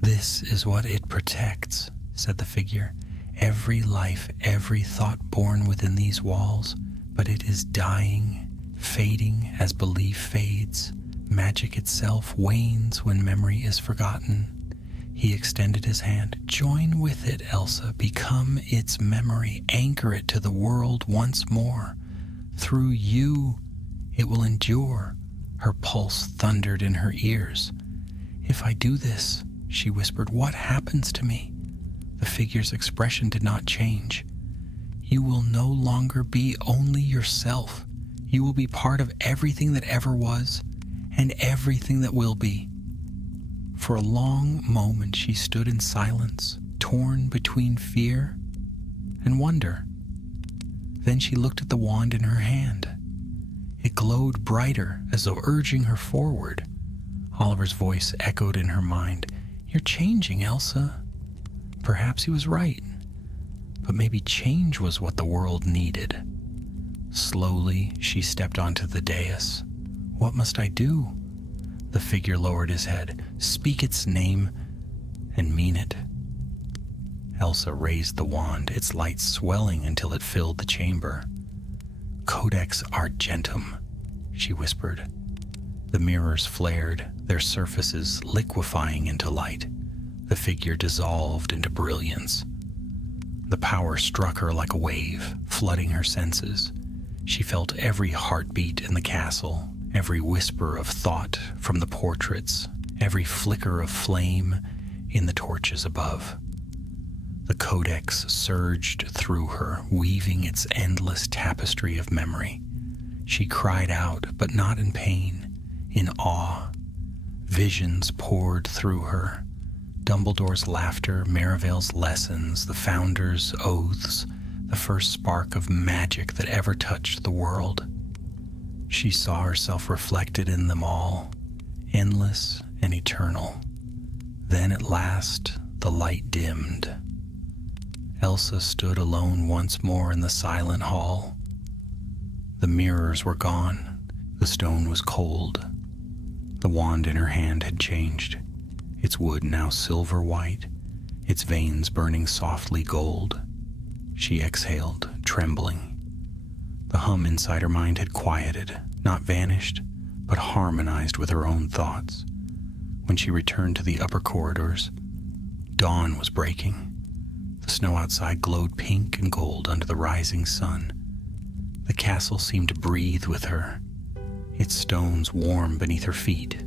"This is what it protects," said the figure. "Every life, every thought born within these walls, but it is dying, fading as belief fades. Magic itself wanes when memory is forgotten." He extended his hand. "Join with it, Elsa. Become its memory. Anchor it to the world once more. Through you, it will endure." Her pulse thundered in her ears. "If I do this," she whispered, "what happens to me?" The figure's expression did not change. "You will no longer be only yourself. You will be part of everything that ever was and everything that will be." For a long moment she stood in silence, torn between fear and wonder. Then she looked at the wand in her hand. It glowed brighter, as though urging her forward. Oliver's voice echoed in her mind. "You're changing, Elsa." Perhaps he was right, but maybe change was what the world needed. Slowly, she stepped onto the dais. "What must I do?" The figure lowered his head. "Speak its name and mean it." Elsa raised the wand, its light swelling until it filled the chamber. "Codex Argentum," she whispered. The mirrors flared, their surfaces liquefying into light. The figure dissolved into brilliance. The power struck her like a wave, flooding her senses. She felt every heartbeat in the castle, every whisper of thought from the portraits, every flicker of flame in the torches above. The Codex surged through her, weaving its endless tapestry of memory. She cried out, but not in pain, in awe. Visions poured through her. Dumbledore's laughter, Merivale's lessons, the Founder's oaths, the first spark of magic that ever touched the world. She saw herself reflected in them all, endless and eternal. Then at last, the light dimmed. Elsa stood alone once more in the silent hall. The mirrors were gone. The stone was cold. The wand in her hand had changed, its wood now silver white, its veins burning softly gold. She exhaled, trembling. The hum inside her mind had quieted, not vanished, but harmonized with her own thoughts. When she returned to the upper corridors, dawn was breaking. The snow outside glowed pink and gold under the rising sun. The castle seemed to breathe with her, its stones warm beneath her feet.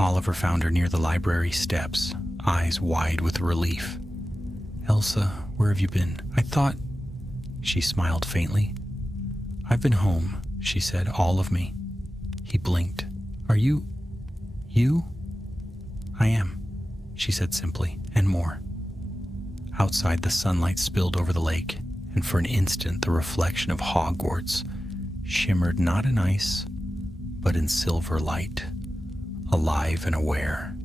Oliver found her near the library steps, eyes wide with relief. "Elsa, where have you been? I thought—" She smiled faintly. "I've been home," she said, "all of me." He blinked. "Are you? You?" "I am," she said simply, "and more." Outside, the sunlight spilled over the lake, and for an instant the reflection of Hogwarts shimmered not in ice, but in silver light, alive and aware.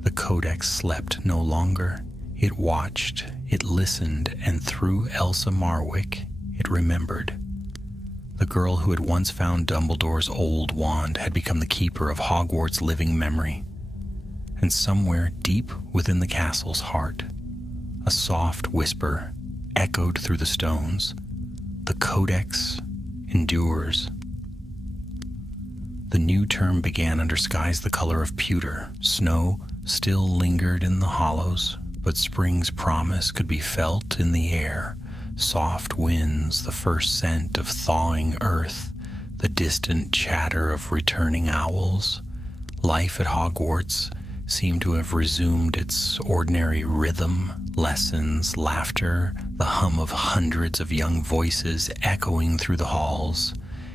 The Codex slept no longer. It watched, it listened, and through Elsa Marwick, it remembered. The girl who had once found Dumbledore's old wand had become the keeper of Hogwarts' living memory. and somewhere deep within the castle's heart, a soft whisper echoed through the stones. The Codex endures. The new term began under skies the color of pewter. Snow still lingered in the hollows, but spring's promise could be felt in the air. Soft winds, the first scent of thawing earth, the distant chatter of returning owls. Life at Hogwarts seemed to have resumed its ordinary rhythm, lessons, laughter, the hum of hundreds of young voices echoing through the halls.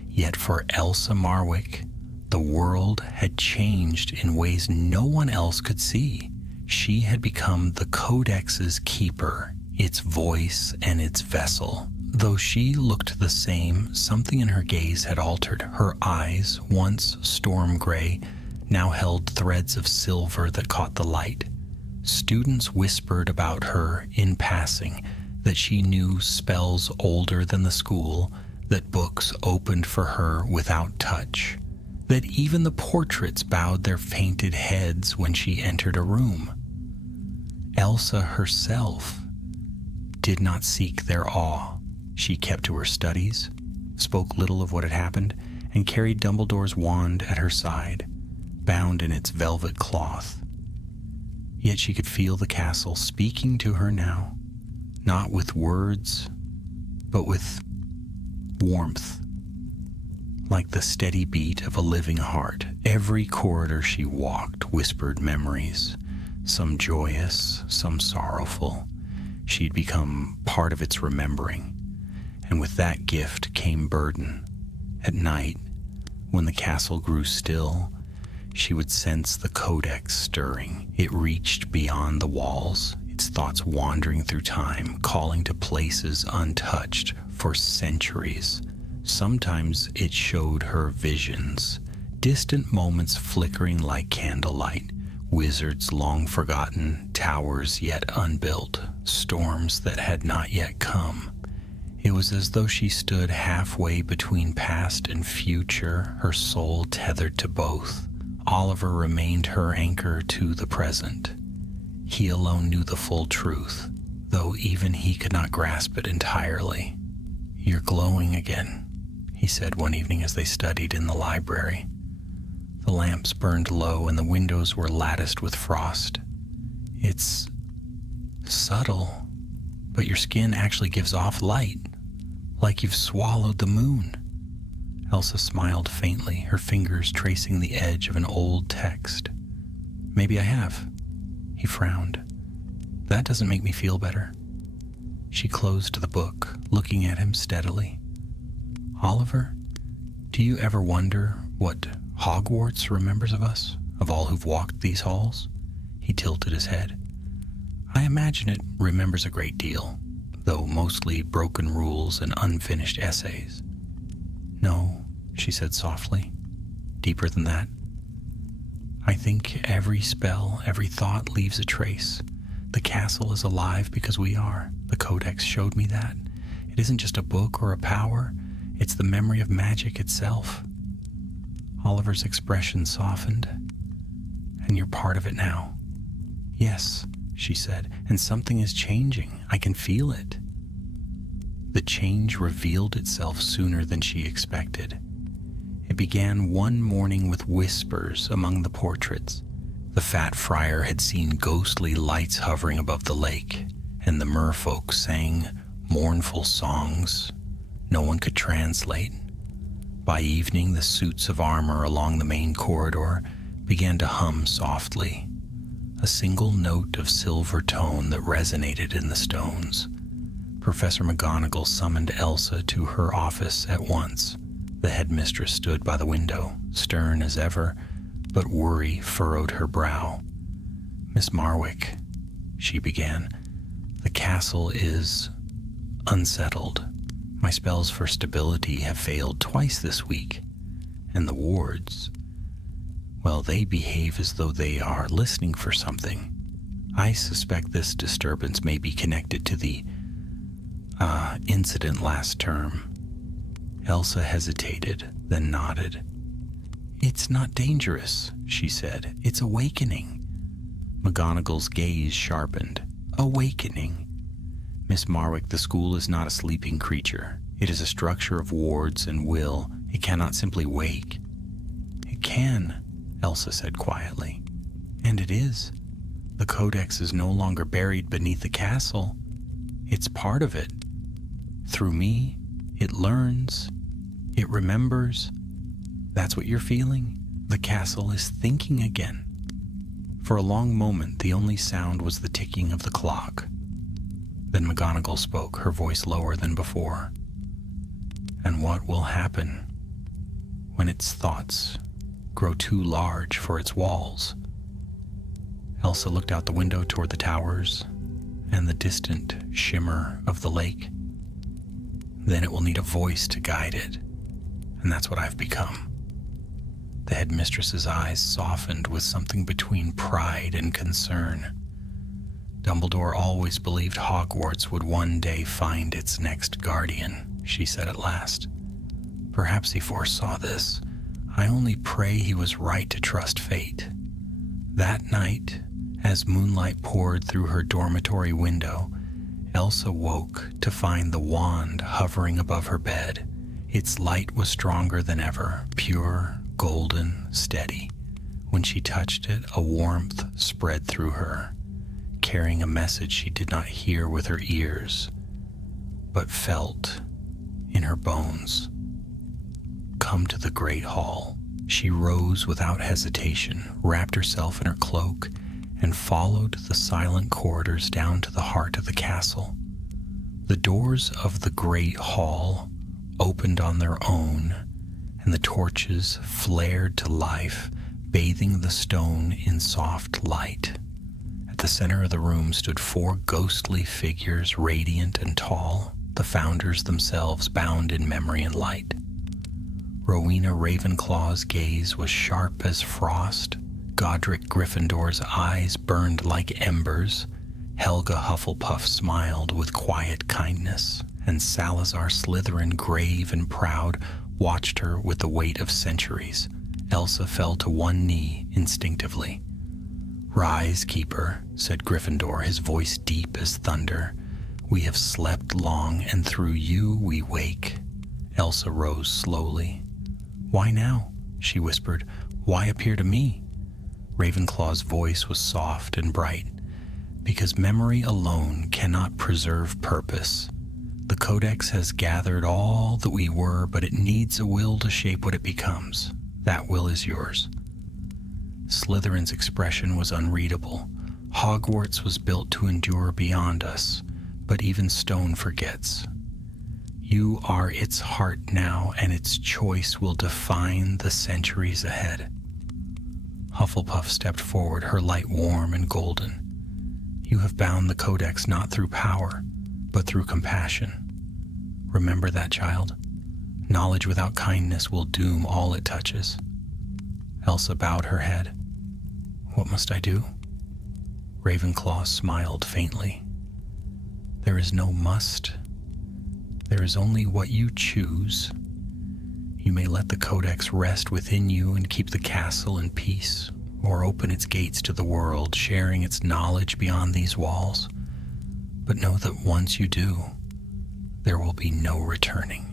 Yet for Elsa Marwick, the world had changed in ways no one else could see. She had become the Codex's keeper, its voice and its vessel. Though she looked the same, something in her gaze had altered. Her eyes, once storm gray, now held threads of silver that caught the light. Students whispered about her in passing, that she knew spells older than the school, that books opened for her without touch, that even the portraits bowed their painted heads when she entered a room. Elsa herself did not seek their awe. She kept to her studies, spoke little of what had happened, and carried Dumbledore's wand at her side, bound in its velvet cloth. Yet she could feel the castle speaking to her now, not with words, but with warmth, like the steady beat of a living heart. Every corridor she walked whispered memories, some joyous, some sorrowful. She'd become part of its remembering, and with that gift came burden. At night, when the castle grew still, she would sense the Codex stirring. It reached beyond the walls, its thoughts wandering through time, calling to places untouched for centuries. Sometimes it showed her visions, distant moments flickering like candlelight, wizards long forgotten, towers yet unbuilt, storms that had not yet come. It was as though she stood halfway between past and future, her soul tethered to both. Oliver remained her anchor to the present. He alone knew the full truth, though even he could not grasp it entirely. "You're glowing again," he said one evening as they studied in the library. The lamps burned low and the windows were latticed with frost. "It's subtle, but your skin actually gives off light, like you've swallowed the moon." Elsa smiled faintly, her fingers tracing the edge of an old text. "Maybe I have." He frowned. "That doesn't make me feel better." She closed the book, looking at him steadily. "Oliver, do you ever wonder what Hogwarts remembers of us, of all who've walked these halls?" He tilted his head. "I imagine it remembers a great deal, though mostly broken rules and unfinished essays." "No," she said softly, "deeper than that. I think every spell, every thought leaves a trace. The castle is alive because we are. The Codex showed me that. It isn't just a book or a power, it's the memory of magic itself." Oliver's expression softened. "And you're part of it now." "Yes," she said, "and something is changing. I can feel it." The change revealed itself sooner than she expected. It began one morning with whispers among the portraits. The fat friar had seen ghostly lights hovering above the lake, and the merfolk sang mournful songs no one could translate. By evening, the suits of armor along the main corridor began to hum softly, a single note of silver tone that resonated in the stones. Professor McGonagall summoned Elsa to her office at once. The headmistress stood by the window, stern as ever, but worry furrowed her brow. "Miss Marwick," she began, "the castle is unsettled. My spells for stability have failed twice this week, and the wards, well, they behave as though they are listening for something. I suspect this disturbance may be connected to the incident last term." Elsa hesitated, then nodded. "It's not dangerous," she said. "It's awakening. McGonagall's gaze sharpened. Awakening. Miss Marwick, the school is not a sleeping creature. It is a structure of wards and will. It cannot simply wake. It can, Elsa said quietly. And it is. The Codex is no longer buried beneath the castle. It's part of it. Through me, it learns. It remembers. That's what you're feeling. The castle is thinking again. For a long moment, the only sound was the ticking of the clock. Then McGonagall spoke, her voice lower than before. And what will happen when its thoughts grow too large for its walls? Elsa looked out the window toward the towers and the distant shimmer of the lake. Then it will need a voice to guide it, and that's what I've become. The headmistress's eyes softened with something between pride and concern. Dumbledore always believed Hogwarts would one day find its next guardian, she said at last. Perhaps he foresaw this. I only pray he was right to trust fate. That night, as moonlight poured through her dormitory window, Elsa woke to find the wand hovering above her bed. Its light was stronger than ever, pure, golden, steady. When she touched it, a warmth spread through her, carrying a message she did not hear with her ears, but felt in her bones. Come to the Great Hall. She rose without hesitation, wrapped herself in her cloak, and followed the silent corridors down to the heart of the castle. The doors of the Great Hall opened on their own, and the torches flared to life, bathing the stone in soft light. At the center of the room stood 4 ghostly figures, radiant and tall, the founders themselves bound in memory and light. Rowena Ravenclaw's gaze was sharp as frost. Godric Gryffindor's eyes burned like embers. Helga Hufflepuff smiled with quiet kindness, and Salazar Slytherin, grave and proud, watched her with the weight of centuries. Elsa fell to one knee instinctively. Rise, Keeper, said Gryffindor, his voice deep as thunder. We have slept long, and through you we wake. Elsa rose slowly. Why now? She whispered. Why appear to me? Ravenclaw's voice was soft and bright. Because memory alone cannot preserve purpose. The Codex has gathered all that we were, but it needs a will to shape what it becomes. That will is yours. Slytherin's expression was unreadable. Hogwarts was built to endure beyond us, but even stone forgets. You are its heart now, and its choice will define the centuries ahead. Hufflepuff stepped forward, her light warm and golden. You have bound the Codex not through power, but through compassion. Remember that, child. Knowledge without kindness will doom all it touches. Elsa bowed her head. What must I do? Ravenclaw smiled faintly. There is no must. There is only what you choose. You may let the Codex rest within you and keep the castle in peace, or open its gates to the world, sharing its knowledge beyond these walls. But know that once you do, there will be no returning.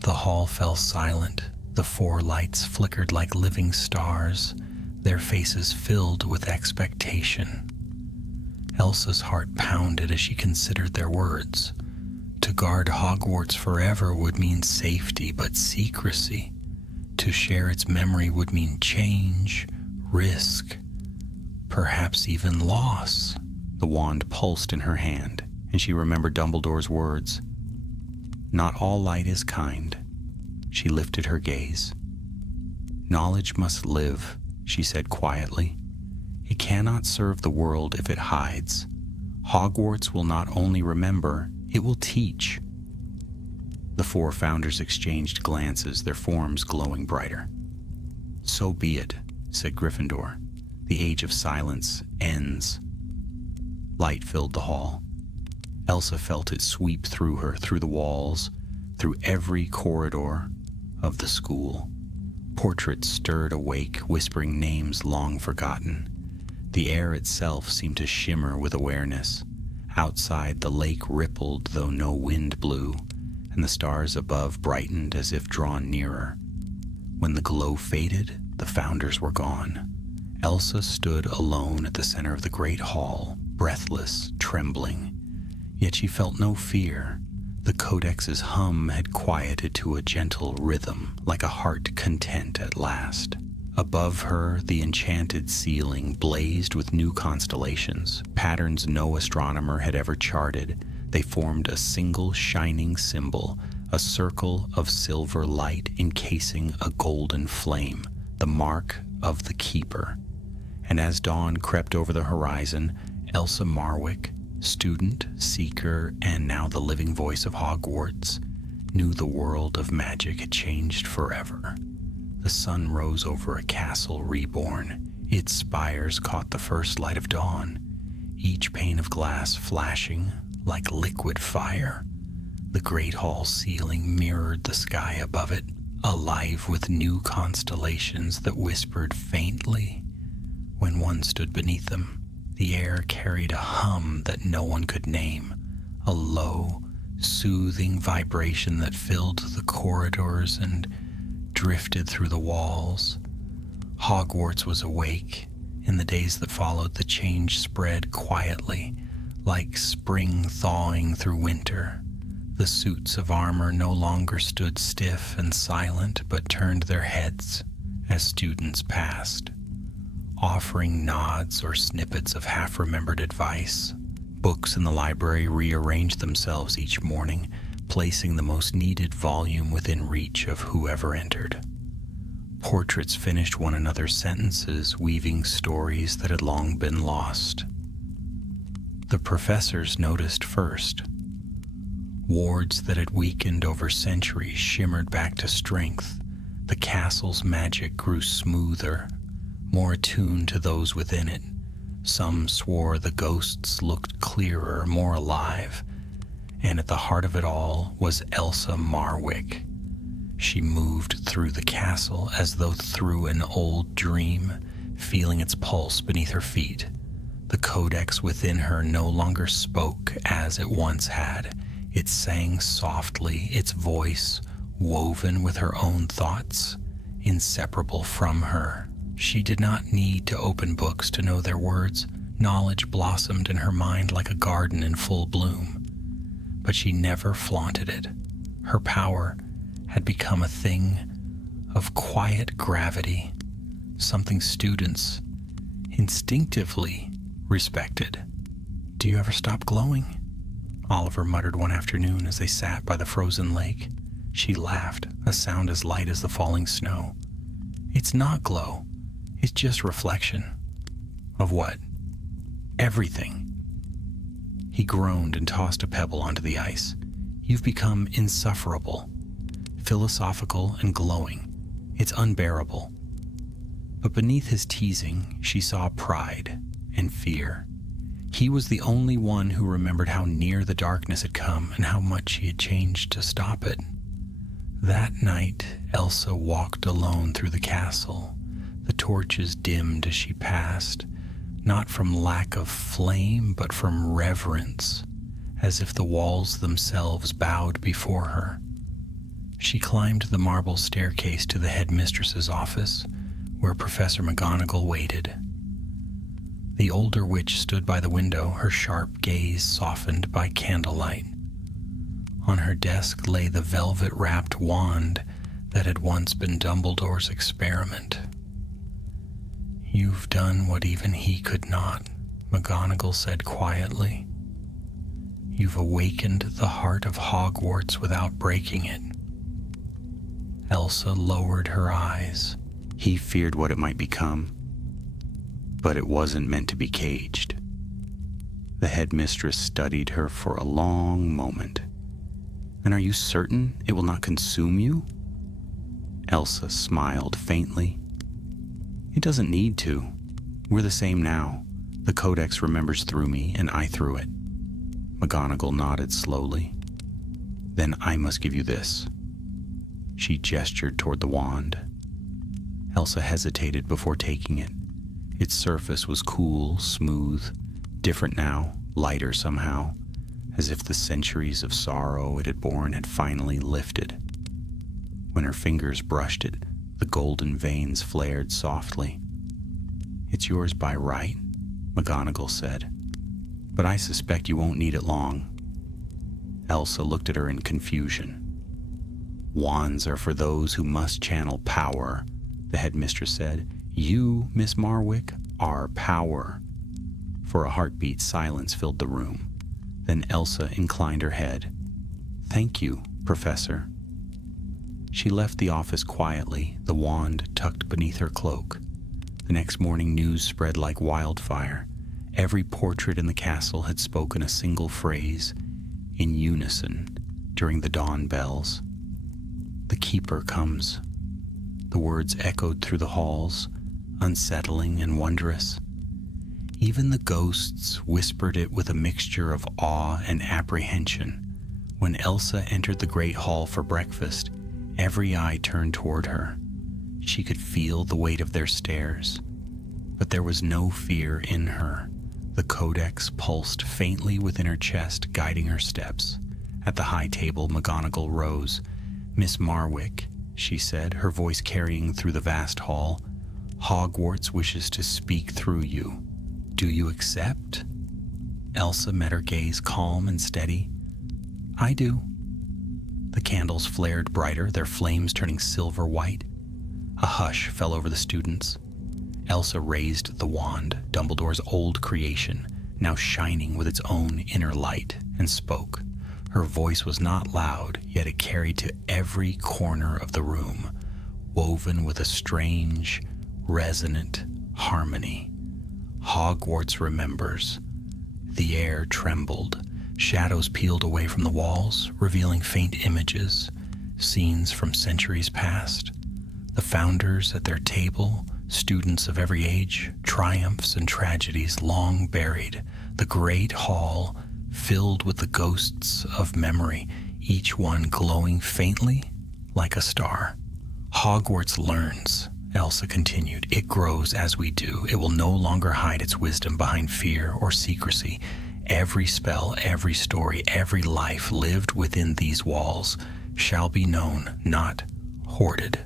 The hall fell silent. The 4 lights flickered like living stars, their faces filled with expectation. Elsa's heart pounded as she considered their words. To guard Hogwarts forever would mean safety, but secrecy. To share its memory would mean change, risk, perhaps even loss. The wand pulsed in her hand, and she remembered Dumbledore's words. Not all light is kind. She lifted her gaze. Knowledge must live, she said quietly. It cannot serve the world if it hides. Hogwarts will not only remember, it will teach. The 4 founders exchanged glances, their forms glowing brighter. So be it, said Gryffindor. The age of silence ends. Light filled the hall. Elsa felt it sweep through her, through the walls, through every corridor of the school. Portraits stirred awake, whispering names long forgotten. The air itself seemed to shimmer with awareness. Outside, the lake rippled though no wind blew, and the stars above brightened as if drawn nearer. When the glow faded, the founders were gone. Elsa stood alone at the center of the great hall, breathless, trembling. Yet she felt no fear. The Codex's hum had quieted to a gentle rhythm, like a heart content at last. Above her, the enchanted ceiling blazed with new constellations, patterns no astronomer had ever charted. They formed a single shining symbol, a circle of silver light encasing a golden flame, the mark of the Keeper. And as dawn crept over the horizon, Elsa Marwick, student, seeker, and now the living voice of Hogwarts, knew the world of magic had changed forever. The sun rose over a castle reborn. Its spires caught the first light of dawn, each pane of glass flashing like liquid fire. The great hall ceiling mirrored the sky above it, alive with new constellations that whispered faintly when one stood beneath them. The air carried a hum that no one could name, a low, soothing vibration that filled the corridors and drifted through the walls. Hogwarts was awake. In the days that followed, the change spread quietly, like spring thawing through winter. The suits of armor no longer stood stiff and silent, but turned their heads as students passed, offering nods or snippets of half-remembered advice. Books in the library rearranged themselves each morning, placing the most needed volume within reach of whoever entered. Portraits finished one another's sentences, weaving stories that had long been lost. The professors noticed first. Wards that had weakened over centuries shimmered back to strength. The castle's magic grew smoother, more attuned to those within it. Some swore the ghosts looked clearer, more alive. And at the heart of it all was Elsa Marwick. She moved through the castle as though through an old dream, feeling its pulse beneath her feet. The codex within her no longer spoke as it once had. It sang softly, its voice woven with her own thoughts, inseparable from her. She did not need to open books to know their words. Knowledge blossomed in her mind like a garden in full bloom. But she never flaunted it. Her power had become a thing of quiet gravity, something students instinctively respected. "Do you ever stop glowing?" Oliver muttered one afternoon as they sat by the frozen lake. She laughed, a sound as light as the falling snow. "It's not glow. It's just reflection." "Of what?" "Everything." He groaned and tossed a pebble onto the ice. "You've become insufferable, philosophical and glowing. It's unbearable." But beneath his teasing, she saw pride and fear. He was the only one who remembered how near the darkness had come and how much she had changed to stop it. That night, Elsa walked alone through the castle. The torches dimmed as she passed, not from lack of flame, but from reverence, as if the walls themselves bowed before her. She climbed the marble staircase to the headmistress's office, where Professor McGonagall waited. The older witch stood by the window, her sharp gaze softened by candlelight. On her desk lay the velvet-wrapped wand that had once been Dumbledore's experiment. "You've done what even he could not," McGonagall said quietly. "You've awakened the heart of Hogwarts without breaking it." Elsa lowered her eyes. He feared what it might become, but it wasn't meant to be caged. The headmistress studied her for a long moment. "And are you certain it will not consume you?" Elsa smiled faintly. "It doesn't need to. We're the same now. The Codex remembers through me, and I through it." McGonagall nodded slowly. "Then I must give you this." She gestured toward the wand. Elsa hesitated before taking it. Its surface was cool, smooth, different now, lighter somehow, as if the centuries of sorrow it had borne had finally lifted. When her fingers brushed it, the golden veins flared softly. "It's yours by right," McGonagall said, "but I suspect you won't need it long." Elsa looked at her in confusion. "Wands are for those who must channel power," the headmistress said. "You, Miss Marwick, are power." For a heartbeat, silence filled the room. Then Elsa inclined her head. "Thank you, Professor." She left the office quietly, the wand tucked beneath her cloak. The next morning, news spread like wildfire. Every portrait in the castle had spoken a single phrase, in unison, during the dawn bells. "The Keeper comes." The words echoed through the halls, unsettling and wondrous. Even the ghosts whispered it with a mixture of awe and apprehension. When Elsa entered the great hall for breakfast, every eye turned toward her. She could feel the weight of their stares. But there was no fear in her. The codex pulsed faintly within her chest, guiding her steps. At the high table, McGonagall rose. "Miss Marwick," she said, her voice carrying through the vast hall, "Hogwarts wishes to speak through you. Do you accept?" Elsa met her gaze, calm and steady. "I do." The candles flared brighter, their flames turning silver white. A hush fell over the students. Elsa raised the wand, Dumbledore's old creation, now shining with its own inner light, and spoke. Her voice was not loud, yet it carried to every corner of the room, woven with a strange, resonant harmony. "Hogwarts remembers." The air trembled. Shadows peeled away from the walls, revealing faint images, scenes from centuries past. The founders at their table, students of every age, triumphs and tragedies long buried. The great hall filled with the ghosts of memory, each one glowing faintly like a star. "Hogwarts learns," Elsa continued. "It grows as we do. It will no longer hide its wisdom behind fear or secrecy. Every spell, every story, every life lived within these walls shall be known, not hoarded."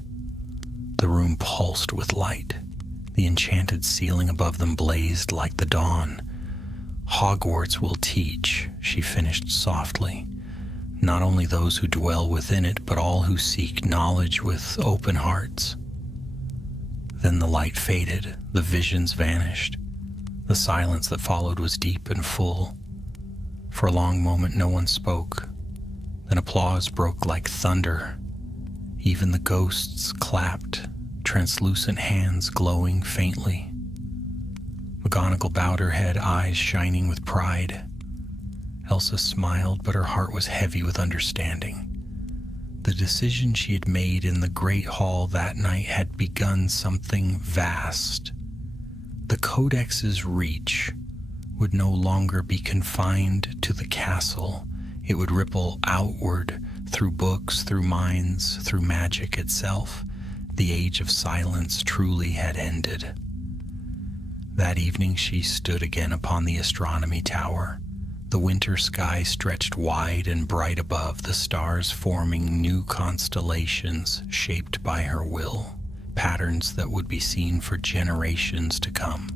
The room pulsed with light. The enchanted ceiling above them blazed like the dawn. "Hogwarts will teach," she finished softly, "not only those who dwell within it, but all who seek knowledge with open hearts." Then the light faded, the visions vanished. The silence that followed was deep and full. For a long moment no one spoke. Then applause broke like thunder. Even the ghosts clapped, translucent hands glowing faintly. McGonagall bowed her head, eyes shining with pride. Elsa smiled, but her heart was heavy with understanding. The decision she had made in the great hall that night had begun something vast. The Codex's reach would no longer be confined to the castle. It would ripple outward through books, through minds, through magic itself. The age of silence truly had ended. That evening she stood again upon the astronomy tower. The winter sky stretched wide and bright above, the stars forming new constellations shaped by her will, patterns that would be seen for generations to come.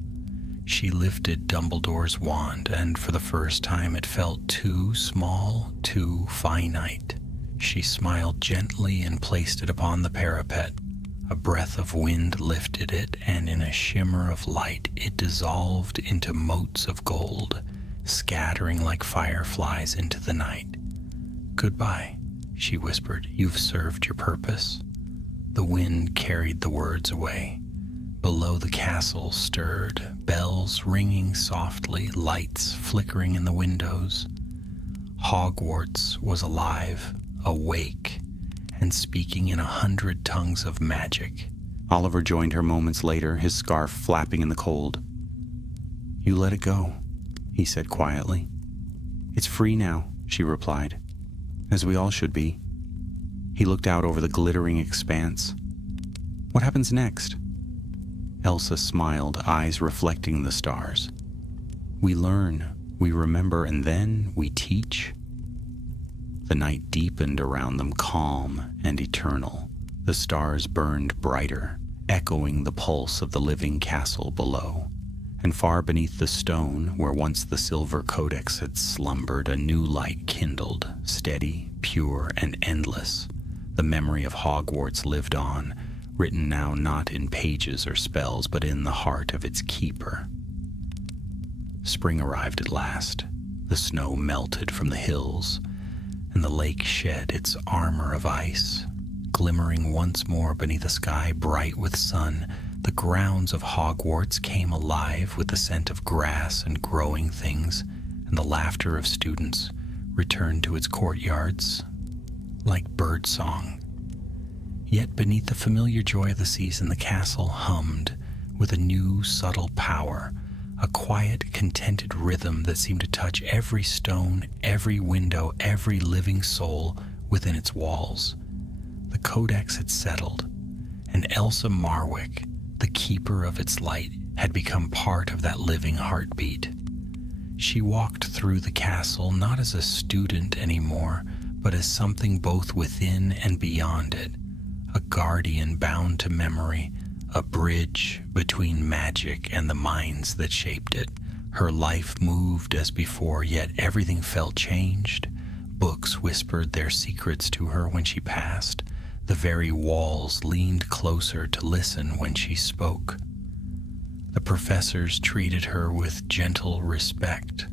She lifted Dumbledore's wand, and for the first time it felt too small, too finite. She smiled gently and placed it upon the parapet. A breath of wind lifted it, and in a shimmer of light it dissolved into motes of gold, scattering like fireflies into the night. "Goodbye," she whispered. "You've served your purpose." The wind carried the words away. Below the castle stirred, bells ringing softly, lights flickering in the windows. Hogwarts was alive, awake, and speaking in 100 tongues of magic. Oliver joined her moments later, his scarf flapping in the cold. "You let it go," he said quietly. "It's free now," she replied, "as we all should be." He looked out over the glittering expanse. "What happens next?" Elsa smiled, eyes reflecting the stars. We learn, we remember, and then we teach. The night deepened around them, calm and eternal. The stars burned brighter, echoing the pulse of the living castle below. And far beneath the stone, where once the silver codex had slumbered, a new light kindled, steady, pure, and endless. The memory of Hogwarts lived on, written now not in pages or spells, but in the heart of its keeper. Spring arrived at last. The snow melted from the hills, and the lake shed its armor of ice. Glimmering once more beneath a sky bright with sun, the grounds of Hogwarts came alive with the scent of grass and growing things, and the laughter of students returned to its courtyards like birdsong. Yet beneath the familiar joy of the season, the castle hummed with a new subtle power, a quiet, contented rhythm that seemed to touch every stone, every window, every living soul within its walls. The codex had settled, and Elsa Marwick, the keeper of its light, had become part of that living heartbeat. She walked through the castle not as a student anymore, but as something both within and beyond it, a guardian bound to memory, a bridge between magic and the minds that shaped it. Her life moved as before, yet everything felt changed. Books whispered their secrets to her when she passed. The very walls leaned closer to listen when she spoke. The professors treated her with gentle respect,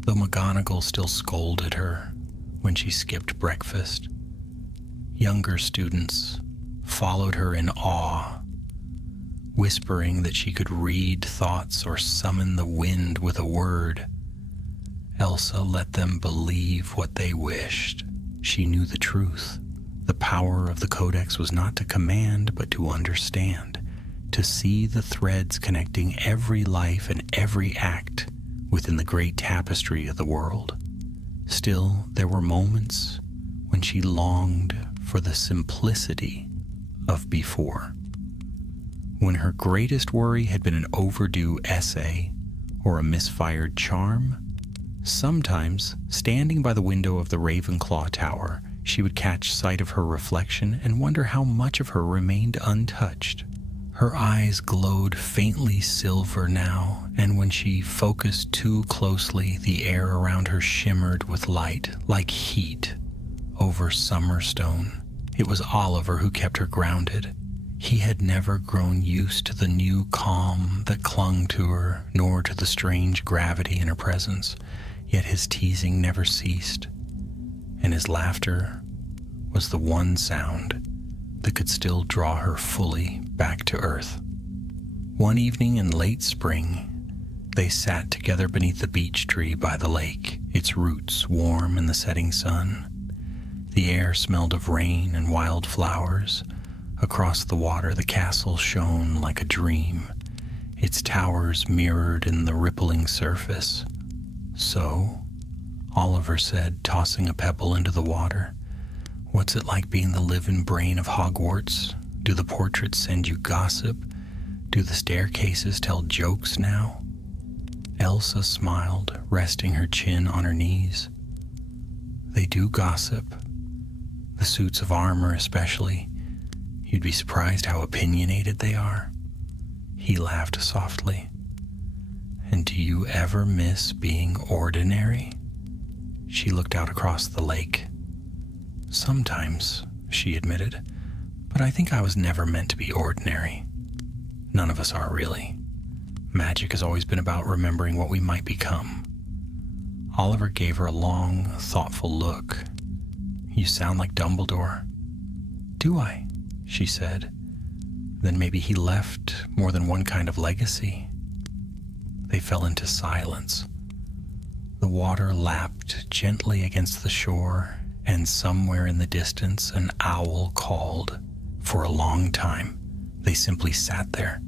though McGonagall still scolded her when she skipped breakfast. Younger students followed her in awe, whispering that she could read thoughts or summon the wind with a word. Elsa let them believe what they wished. She knew the truth. The power of the Codex was not to command, but to understand, to see the threads connecting every life and every act within the great tapestry of the world. Still, there were moments when she longed for the simplicity of before. When her greatest worry had been an overdue essay or a misfired charm, sometimes, standing by the window of the Ravenclaw Tower, she would catch sight of her reflection and wonder how much of her remained untouched. Her eyes glowed faintly silver now, and when she focused too closely, the air around her shimmered with light, like heat over Summerstone. It was Oliver who kept her grounded. He had never grown used to the new calm that clung to her, nor to the strange gravity in her presence, yet his teasing never ceased, and his laughter was the one sound that could still draw her fully back to earth. One evening in late spring, they sat together beneath the beech tree by the lake, its roots warm in the setting sun. The air smelled of rain and wild flowers. Across the water, the castle shone like a dream, its towers mirrored in the rippling surface. "So," Oliver said, tossing a pebble into the water, "what's it like being the living brain of Hogwarts? Do the portraits send you gossip? Do the staircases tell jokes now?" Elsa smiled, resting her chin on her knees. "They do gossip. The suits of armor especially. You'd be surprised how opinionated they are." He laughed softly. "And do you ever miss being ordinary?" She looked out across the lake. "Sometimes," she admitted, "but I think I was never meant to be ordinary. None of us are, really. Magic has always been about remembering what we might become." Oliver gave her a long, thoughtful look. "You sound like Dumbledore." "Do I?" she said. "Then maybe he left more than one kind of legacy." They fell into silence. The water lapped gently against the shore, and somewhere in the distance an owl called. For a long time, they simply sat there,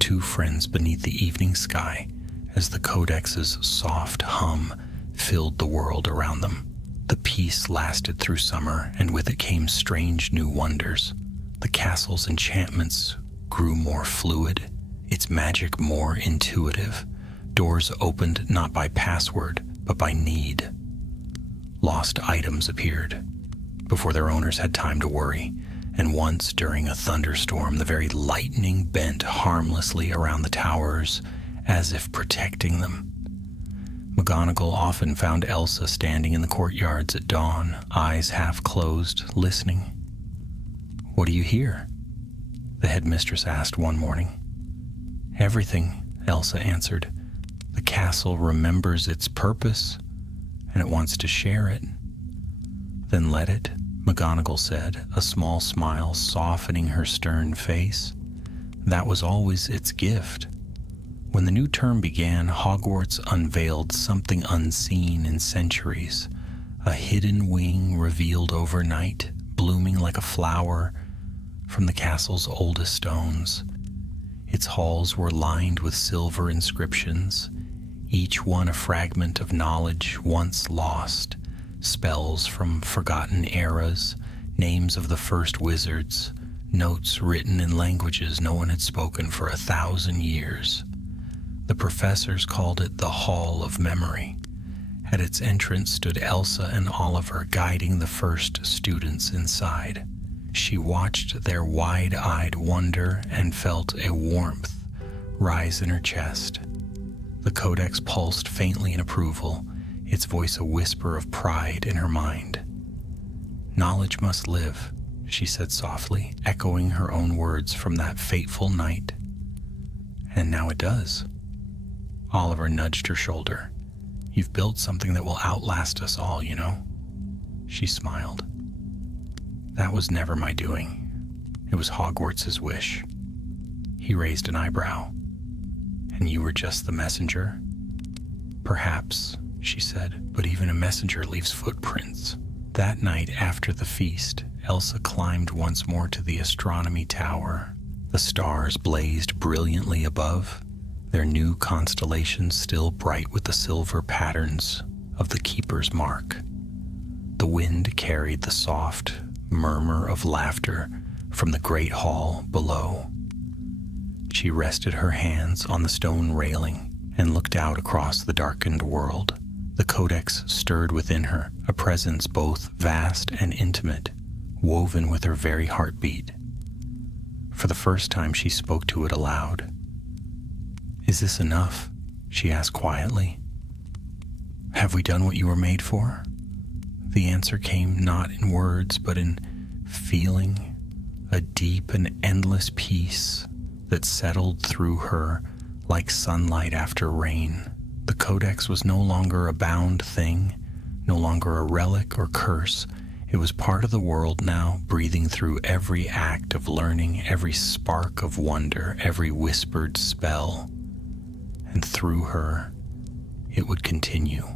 two friends beneath the evening sky, as the Codex's soft hum filled the world around them. The peace lasted through summer, and with it came strange new wonders. The castle's enchantments grew more fluid, its magic more intuitive. Doors opened not by password, but by need. Lost items appeared before their owners had time to worry, and once during a thunderstorm, the very lightning bent harmlessly around the towers as if protecting them. McGonagall often found Elsa standing in the courtyards at dawn, eyes half closed, listening. "What do you hear?" the headmistress asked one morning. "Everything," Elsa answered. "The castle remembers its purpose, and it wants to share it." "Then let it," McGonagall said, a small smile softening her stern face. "That was always its gift." When the new term began, Hogwarts unveiled something unseen in centuries, a hidden wing revealed overnight, blooming like a flower from the castle's oldest stones. Its halls were lined with silver inscriptions, each one a fragment of knowledge once lost, spells from forgotten eras, names of the first wizards, notes written in languages no one had spoken for 1,000 years. The professors called it the Hall of Memory. At its entrance stood Elsa and Oliver, guiding the first students inside. She watched their wide-eyed wonder and felt a warmth rise in her chest. The Codex pulsed faintly in approval, its voice a whisper of pride in her mind. "Knowledge must live," she said softly, echoing her own words from that fateful night. "And now it does." Oliver nudged her shoulder. "You've built something that will outlast us all, you know." She smiled. "That was never my doing. It was Hogwarts' wish." He raised an eyebrow. "And you were just the messenger?" "Perhaps," she said, "but even a messenger leaves footprints." That night after the feast, Elsa climbed once more to the astronomy tower. The stars blazed brilliantly above, their new constellations still bright with the silver patterns of the Keeper's mark. The wind carried the soft murmur of laughter from the great hall below. She rested her hands on the stone railing and looked out across the darkened world. The Codex stirred within her, a presence both vast and intimate, woven with her very heartbeat. For the first time she spoke to it aloud. "Is this enough?" she asked quietly. "Have we done what you were made for?" The answer came not in words, but in feeling, a deep and endless peace that settled through her like sunlight after rain. The Codex was no longer a bound thing, no longer a relic or curse. It was part of the world now, breathing through every act of learning, every spark of wonder, every whispered spell. And through her, it would continue.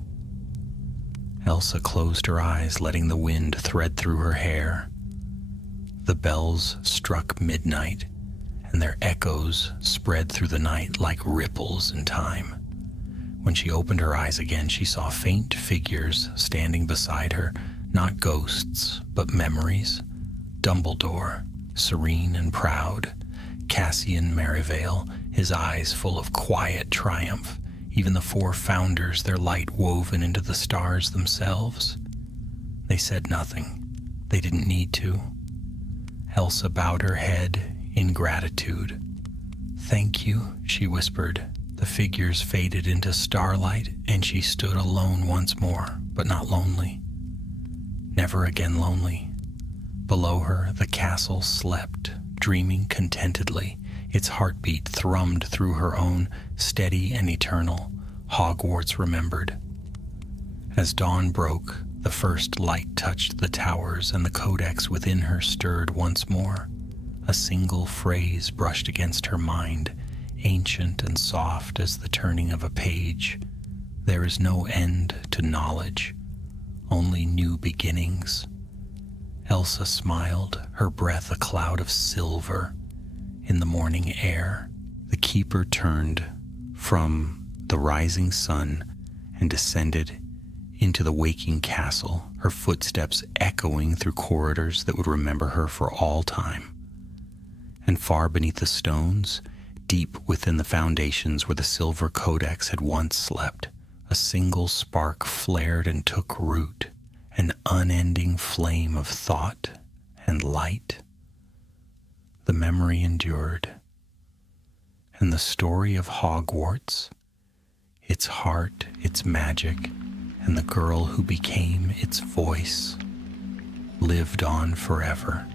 Elsa closed her eyes, letting the wind thread through her hair. The bells struck midnight, and their echoes spread through the night like ripples in time. When she opened her eyes again, she saw faint figures standing beside her, not ghosts, but memories. Dumbledore, serene and proud. Cassian Merivale, his eyes full of quiet triumph. Even the 4 founders, their light woven into the stars themselves. They said nothing. They didn't need to. Elsa bowed her head in gratitude. "Thank you," she whispered. The figures faded into starlight, and she stood alone once more, but not lonely. Never again lonely. Below her, the castle slept, dreaming contentedly. Its heartbeat thrummed through her own, steady and eternal. Hogwarts remembered. As dawn broke, the first light touched the towers, and the Codex within her stirred once more. A single phrase brushed against her mind, ancient and soft as the turning of a page. "There is no end to knowledge, only new beginnings." Elsa smiled, her breath a cloud of silver in the morning air. The Keeper turned from the rising sun and descended into the waking castle, her footsteps echoing through corridors that would remember her for all time. And far beneath the stones, deep within the foundations where the silver codex had once slept, a single spark flared and took root, an unending flame of thought and light. The memory endured, and the story of Hogwarts, its heart, its magic, and the girl who became its voice, lived on forever.